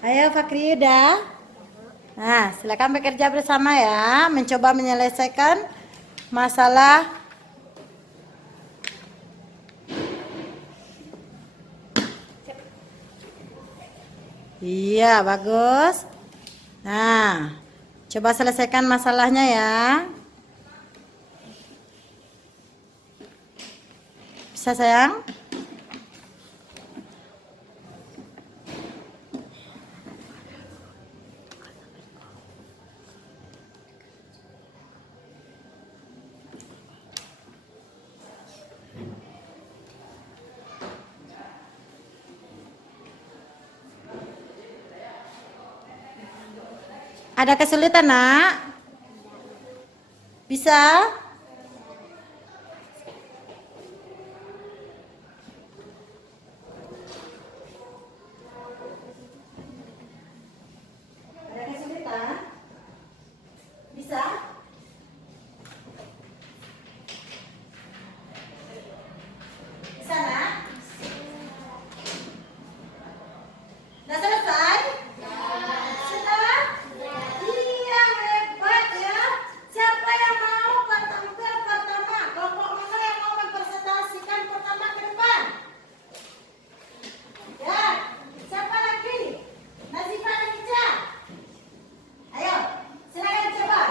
Ayo Fakri udah. Nah, silakan bekerja bersama ya, mencoba menyelesaikan masalah. Iya, bagus. Nah, coba selesaikan masalahnya ya. Bisa sayang? Ada kesulitan, Nak? Bisa? Ada kesulitan? Bisa? Bisa, Nak? Udah selesai? Sudah? Iya, hebat ya. Siapa yang mau tampil pertama? Kelompok mana yang mau mempresentasikan pertama ke depan? Ya, siapa lagi? Nazifah dan Ica. Ayo, silakan coba.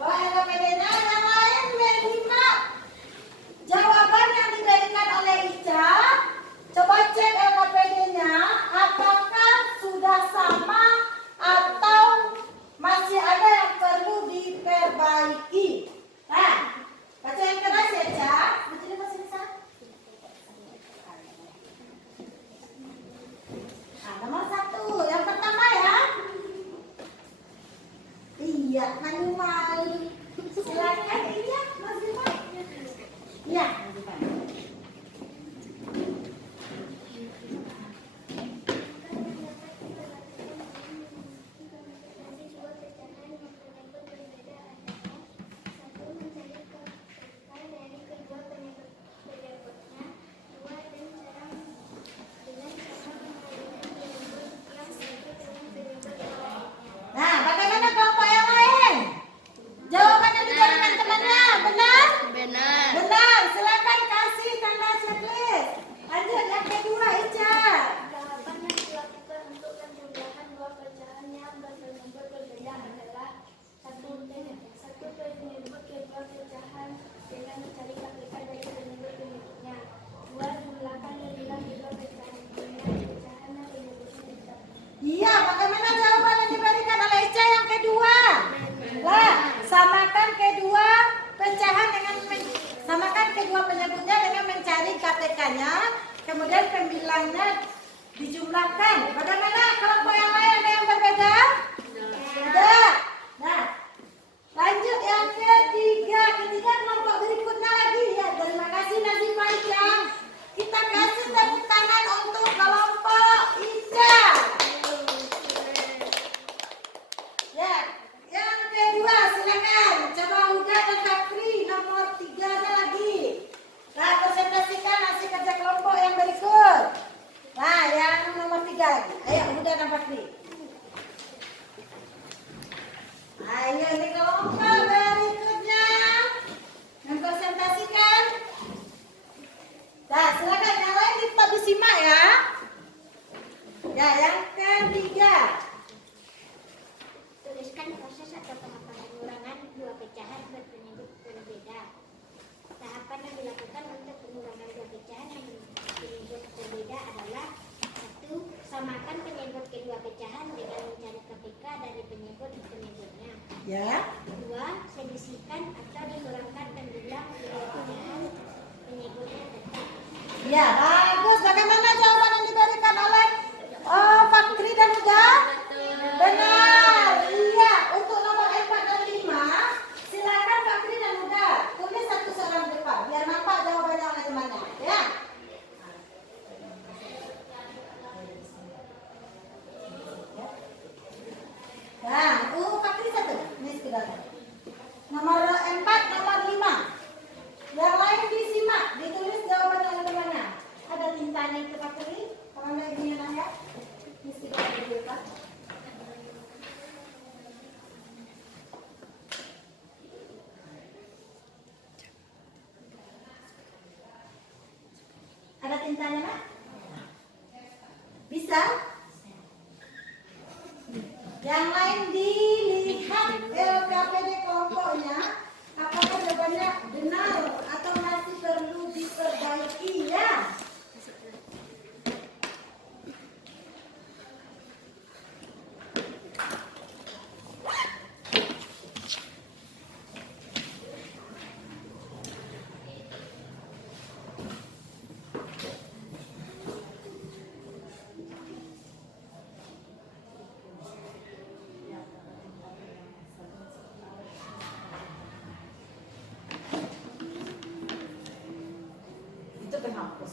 Bawa LPD-nya, yang lain menyimak jawaban yang diberikan oleh Ica. Coba cek LPD-nya, apakah sudah sama atau masih ada yang perlu diperbaiki. Nah, baca yang keras ya, Ica. Bacanya bahasa Indonesia. Nah, nomor 1, yang pertama ya. Iya, malu-malu. Silakan, iya, Mas Iman. Iya, Mas Iman. Nah, bagaimana kelompok yang lain? Jawaban yang diberikan temannya, benar? Benar. Benar, silakan kasih tanda checklist. Lanjut yang kedua, Ica. Jawaban yang dilakukan untuk penjumlahan dua pecahan yang bernomor berbeda adalah satu penyebut kedua pecahan dengan mencari KPK dari penyebut-penyebutnya. Dua, jumlahkan dan bilang kedua pecahan dengan pecahan dan penyebutnya tidak. Iya, bagaimana jawaban yang diberikan oleh Ica yang kedua? Lah, samakan kedua pecahan dengan samakan kedua penyebutnya dengan mencari KTK-nya, kemudian pembilangnya dijumlahkan. Bagaimana kelompok yang lain ada yang berbeda? Tidak. Nah, lanjut yang ketiga. Ketiga kelompok berikutnya lagi. Ya, terima kasih Nazifah Ica. Kita kasih tepuk tangan untuk kelompok Ica. Ya, yang kedua silakan. Coba Huda dan Fakri nomor 3 ada lagi. Nah, presentasikan hasil kerja kelompok yang berikut. Nah, yang nomor 3 lagi. Ayo Huda dan Fakri. Ayo ini kelompok berikutnya. Mempresentasikan. Nah, silakan yang lain kita disimak ya. Ya, yang ketiga. Tuliskan proses atau tahapan pengurangan dua pecahan berpenyebut berbeda. Tahapan yang dilakukan untuk pengurangan dua pecahan yang penyebut berbeda adalah: 1. Samakan penyebut kedua pecahan dengan mencari KPK dari penyebut-penyebutnya. Ya. 2. Selisihkan atau dikurangkan penjumlah kedua pecahan penyebutnya tetap. Ya, bagus. Bagaimana jawaban yang diberikan oleh Fakri dan Huda? Benar. Iya, untuk nomor 4 dan 5, silakan Fakri dan Huda tulis satu soal di depan biar nampak jawabannya oleh temannya, ya. Nah, Fakri satu. Ini sudah. Nomor 4, nomor 5. Yang lain disimak, ditulis jawabannya oleh temannya. Ada Bisa? Yang lain dilihat LKPD kelompoknya. Apakah jawabannya benar atau masih perlu diperbaiki ya? Itu penghapus.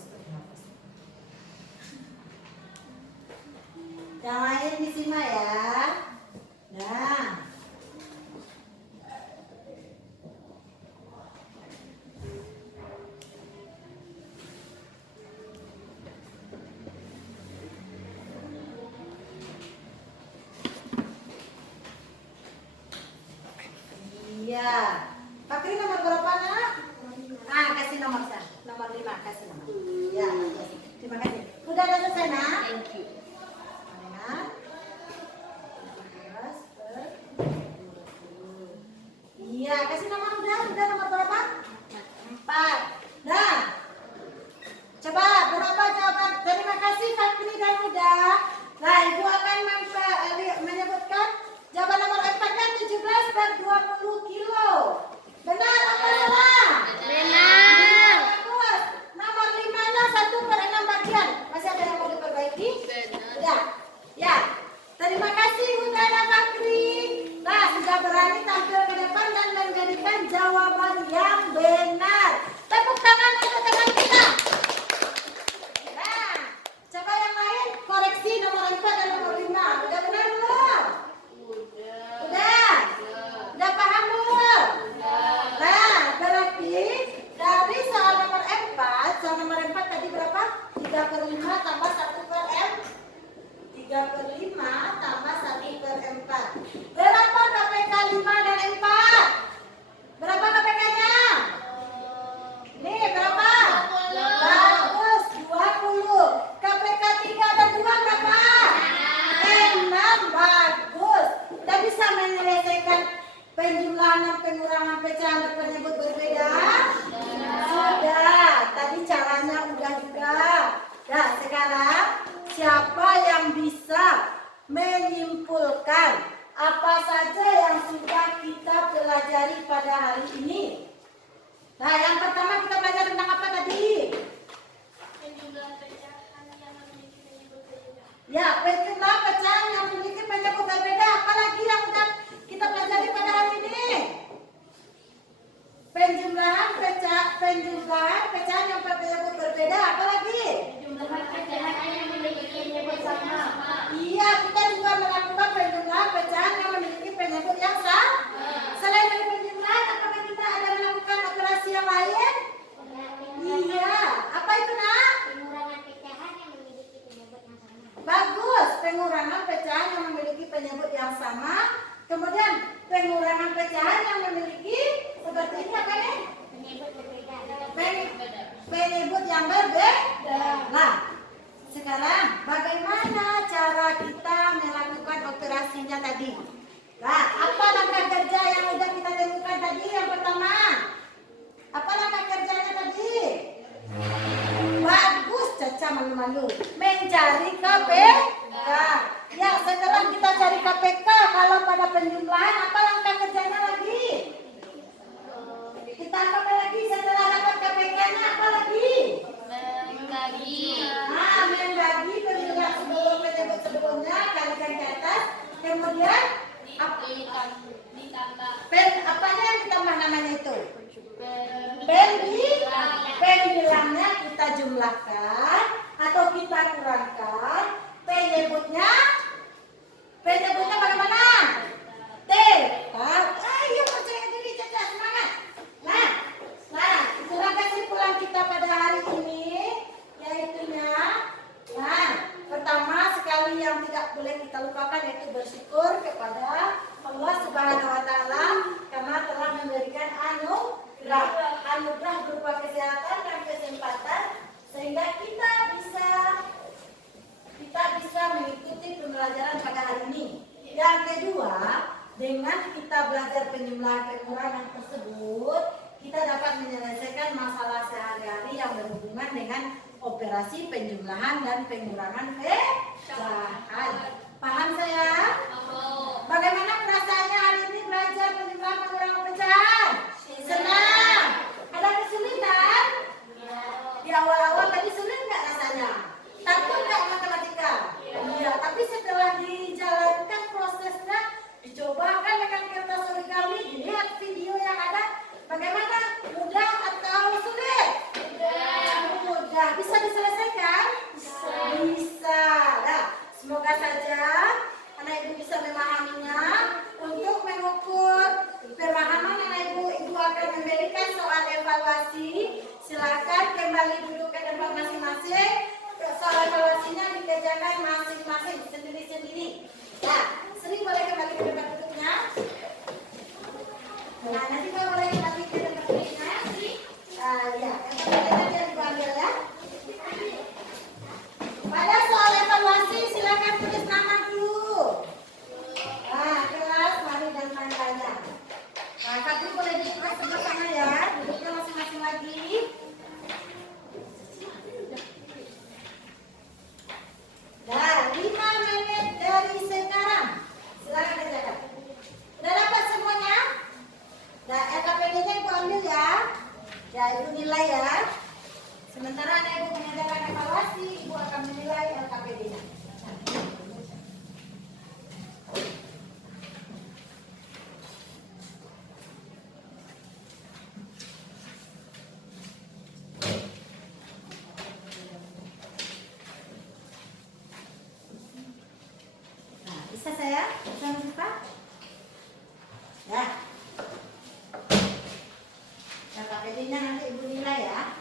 Yang lain disimak ya. Nah. Iya. Pak Kri nomor berapa nak? Ah, kasih nomor saya. Nomor 5 kasih nomor. Ya, terima kasih. Udah ada selesai nak? Thank you. Mana? 11 per 20. Iya, kasih nomor udah nomor berapa? 4. Nah. Coba berapa jawaban? Terima kasih Fakri dan Uda. Nah, Ibu akan menyebutkan jawaban nomor 4 kan 17 per 20 kilo. Benar apa salah? Benar. Bagus. Nomor 5-nya 1 per 6 bagian. Masih ada yang mau diperbaiki? Ya. Ya. Terima kasih Uda dan Fakri. Nah, sudah berani tampil ke depan dan menjadikan jawaban yang benar. Tepuk tangan untuk teman kita. Nah, coba yang lain koreksi nomor 4 dan nomor 5. Udah benar belum? Udah. Udah paham belum? Nah, berarti dari soal nomor 4 tadi berapa? 3 per 5 tambah 1 per M. 3 per 5 tambah 1 per 4. Berapa KPK 5 dan 4? Berapa KPK-nya? Nih, berapa? 20. Bagus, 20. KPK 3 dan 2 berapa? 6. Bagus. Udah bisa menyelesaikan penjumlahan dan pengurangan pecahan dan penyebut berbeda? Sudah. Tadi caranya udah juga. Nah, sekarang siapa yang bisa menyimpulkan apa saja yang sudah kita pelajari pada hari ini? Nah, yang pertama kita belajar tentang apa tadi? Penjumlahan pecahan yang memiliki penyebut berbeda. Ya, penjumlahan pecahan yang memiliki penyebut berbeda. Apalagi yang sudah kita pelajari pada hari ini? Penjumlahan pecahan yang penyebut berbeda. Apalagi? Penjumlahan pecahan yang memiliki penyebut sama. Iya, kita juga melakukan penjumlahan pecahan yang memiliki penyebut yang sama. Selain dari penjumlahan, apakah kita ada melakukan operasi yang lain? Iya, apa itu nak? Pengurangan pecahan yang memiliki penyebut yang sama. Bagus, pengurangan pecahan yang memiliki penyebut yang sama. Kemudian pengurangan pecahan yang memiliki seperti ini apa nih? Penyebut berbeda. Penyebut yang berbeda. Nah, sekarang bagaimana cara kita melakukan operasinya tadi? Nah, apa langkah kerja yang sudah kita temukan tadi? Yang pertama, apa langkah kerjanya tadi? Bagus, Caca malu-malu. Mencari KPK. Ya, setelah kita cari KPK, kalau pada penjumlahan, apa langkah kerjanya lagi? Kita apa lagi setelah dapat KPK-nya? Apa lagi? Membagi. Nah, membagi penjumlahan penyebut sebelumnya, kalikan ke atas. Kemudian, Ditambah. apanya yang ditambah namanya itu? Pembilangnya kita jumlahkan atau kita kurangkan. Penyebutnya bagaimana? Tetap. Ayo percaya diri, Caca, semangat. Nah, itulah kesimpulan kita pada hari ini, yaitunya. Nah, pertama sekali yang tidak boleh kita lupakan yaitu bersyukur kepada Allah Subhanahu Wa Taala karena telah memberikan anugerah berupa kesehatan dan kesempatan sehingga kita bisa dengan kita belajar penjumlahan pengurangan tersebut, kita dapat menyelesaikan masalah sehari-hari yang berhubungan dengan operasi penjumlahan dan pengurangan pecahan. Paham saya? Bagaimana perasaannya hari ini belajar penjumlahan pengurangan pecahan? Senang. Ada kesulitan? Di awal-awal tadi sulit nggak rasanya? Takut nggak matematika? Iya. Tapi setelah dijalankan prosesnya, dicobakan dengan kertas origami, dilihat video yang ada, bagaimana? Mudah atau sulit? Mudah. Bisa diselesaikan? Bisa. Nah, semoga saja anak ibu bisa memahaminya. Untuk mengukur pemahaman anak ibu akan memberikan soal evaluasi. Silakan kembali duduk ke tempat masing-masing. Soal evaluasinya dikerjakan masing-masing sendiri-sendiri. Nah, sering boleh kembali ke tempat duduknya. Nah, nanti kalau boleh kembali ke tempat duduknya. Ya, evaluasinya diambil ya. Pada soal evaluasi silakan tulis nama dulu. Nah, kelas, hari dan tanggalnya. Nah, tapi boleh duduk sebelah sana ya. Duduknya masing-masing lagi. Nah, 5 menit dari sekarang. Silakan kerjakan. Udah dapat semuanya? Nah, LKPD-nya ibu ambil ya. Ya, ibu nilai ya. Sementara anak ibu mengerjakan evaluasi, ibu akan menilai LKPD-nya. Nah, bisa saya? Bisa Pak? Ya. LKPD-nya nanti ibu nilai ya.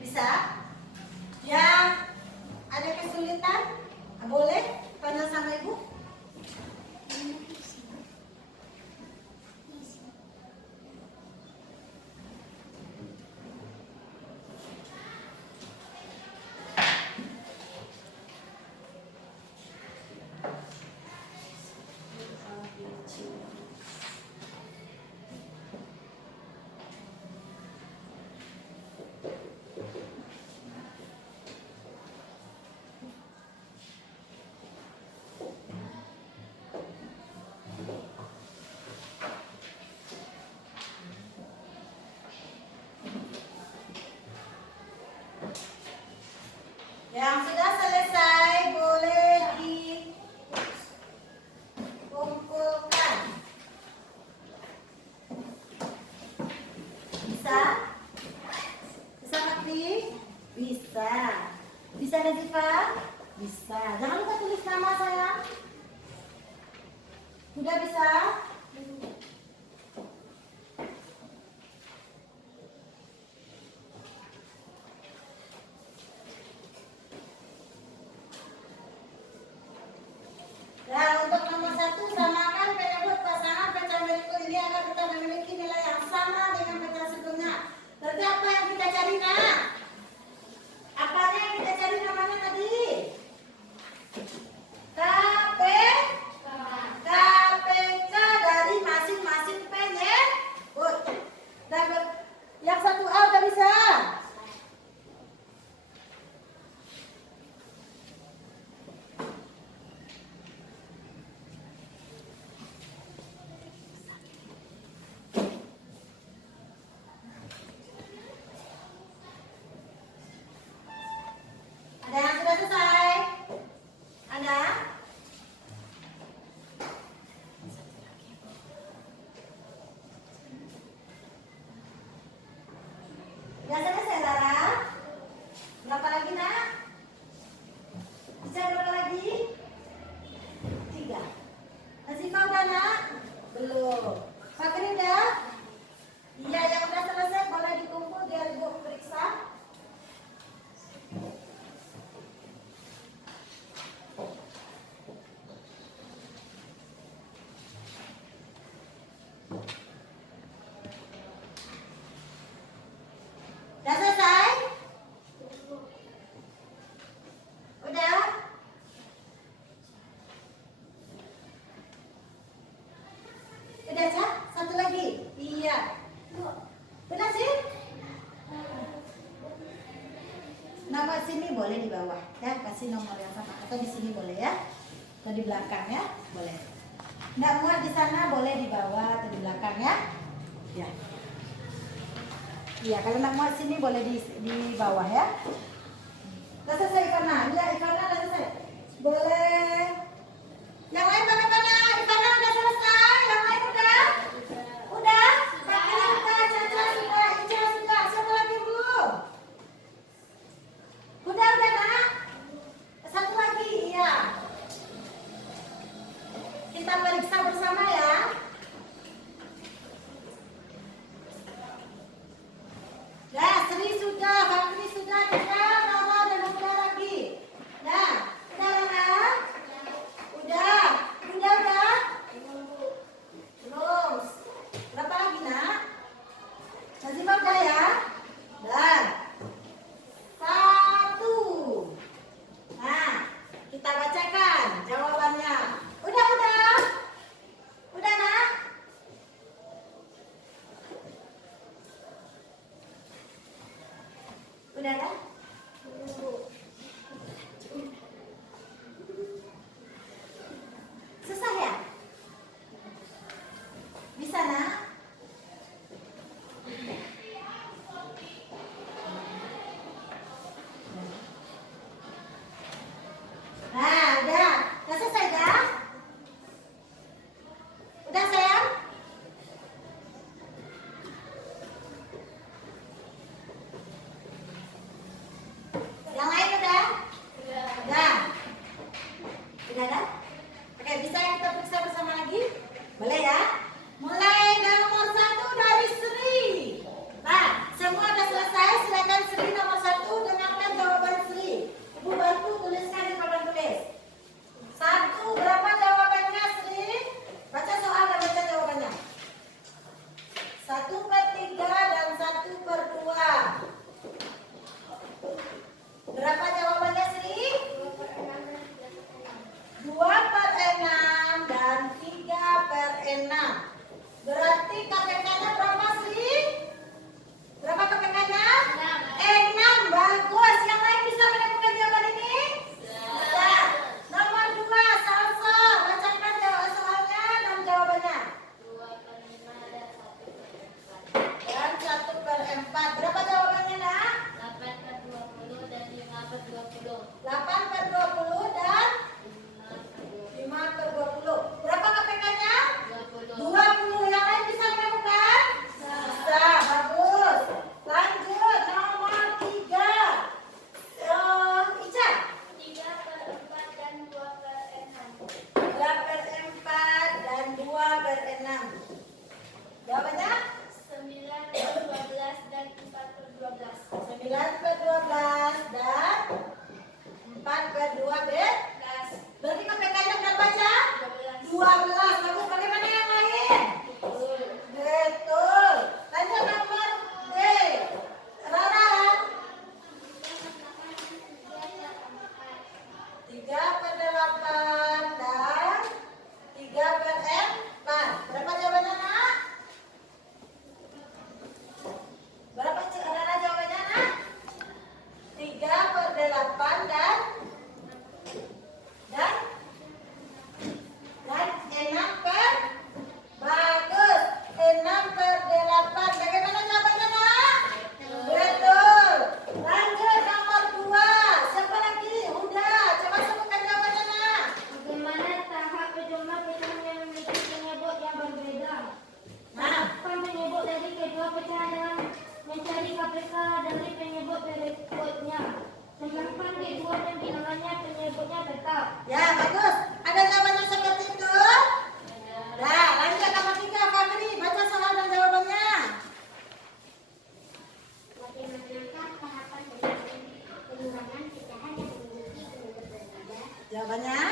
Bisa? Yang ada kesulitan? Boleh tanya sama ibu? Yang sudah selesai boleh dikumpulkan. Bisa? Bisa Fakri? Bisa. Bisa Nazifa? Bisa. Jangan lupa tulis nama sayang. Sudah bisa? Nah, untuk nomor 1 samakan penyebut pasangan pecah berikut ini agar kita memiliki nilai yang sama dengan pecah sebelumnya. Berarti apa yang kita cari nak? Apanya yang kita cari namanya tadi? KPK dari masing-masing penyebut. Dan yang 1A udah bisa. Ada yang sudah selesai? Ada? Sudah selesai, Lara? Berapa lagi, nak? Bisa berapa lagi? 3. Nazifah udah, nak? Belum. Fakri udah? Iya, yang udah selesai boleh dikumpul biar ibu periksa. Nama sini boleh di bawah ya, kasih nomor yang sama atau di sini boleh ya, atau di belakang ya, boleh. Nggak muat di sana boleh di bawah atau di belakang ya. Ya. Iya, kalau nggak muat sini boleh di bawah ya. Udah selesai Ivana? Ya Ivana udah selesai. Boleh. Yang lain mana? Ivana udah selesai. Yang lain udah? Udah? Fakri udah, Caca sudah, Ica sudah. Siapa lagi belum? Udah nak? Satu lagi, iya. Kita periksa bersama ya. Dah, Sri sudah, Fakri sudah, Caca, Nora dan udah lagi. Dah, udah Nora? Udah. Belum. Berapa lagi nak? Nazima udah ya? Dan 1. Nah, kita bacakan jawabannya. Udah nak? Udah kan? Susah ya? Bisa nak? Nah, udah selesai dah? Udah sayang? Yang lain udah? Udah. Udah dah? Oke, bisa kita periksa bersama lagi? Boleh ya? Mulai nomor 1 dari Sri. Nah, semua udah selesai. Silakan Sri nomor 1 dengarkan jawaban Sri. Ibu bantu tuliskan di papan tulis. 1, berapa jawabannya Sri? Baca soal dan baca jawabannya. 1/3 dan 1/2. Berapa jawabannya Sri? 2/6 dan 3/6. Berarti KPK-nya berapa Sri? Berapa KPK-nya? 6. Bagus. Yang lain bisa menemukan jawaban ini? Bisa. Nomor 2, Salsa. Bacakan soalnya dan jawabannya. 2/5 dan 1/4. Berapa jawabannya nak? 8/20 dan 5/20. 8/20 dan 5/20. Berapa KPK-nya? 20. Yang lain bisa menemukan? Bisa. Bagus. Lanjut nomor 3. Ica. 3/4 dan 2/6. 2/4 dan 2/6. Jawabannya? 9/12 dan 4/12. 9/12 dan 4/12. Berarti KPK-nya berapa aja? 12. Bagus. Bagaimana yang lain? Betul. Lanjut nomor D. Rara. 3/8 dan 3/4. Berapa jawabannya nak? Berapa Rara jawabannya nak? 3/8 dan 6/. Bagus. 6/8. Bagaimana jawabannya nak? Betul. Lanjut nomor 2. Siapa lagi? Huda. Coba sebutkan jawabannya nak. Bagaimana tahap percuma pecahan yang memiliki penyebut yang berbeda? Nah, Penyebut dari kedua pecahan yang mencari KPK dari penyebut berikutnya. Sedangkan di dua dan bilangannya penyebutnya tetap. ya bagus. Ada jawabannya seperti itu? Nah, lanjut nomor 3. Fakri, baca soal dan jawabannya. Bagaimanakah tahapan dari pengurangan pecahan yang memiliki penyebut berbeda? Jawabannya?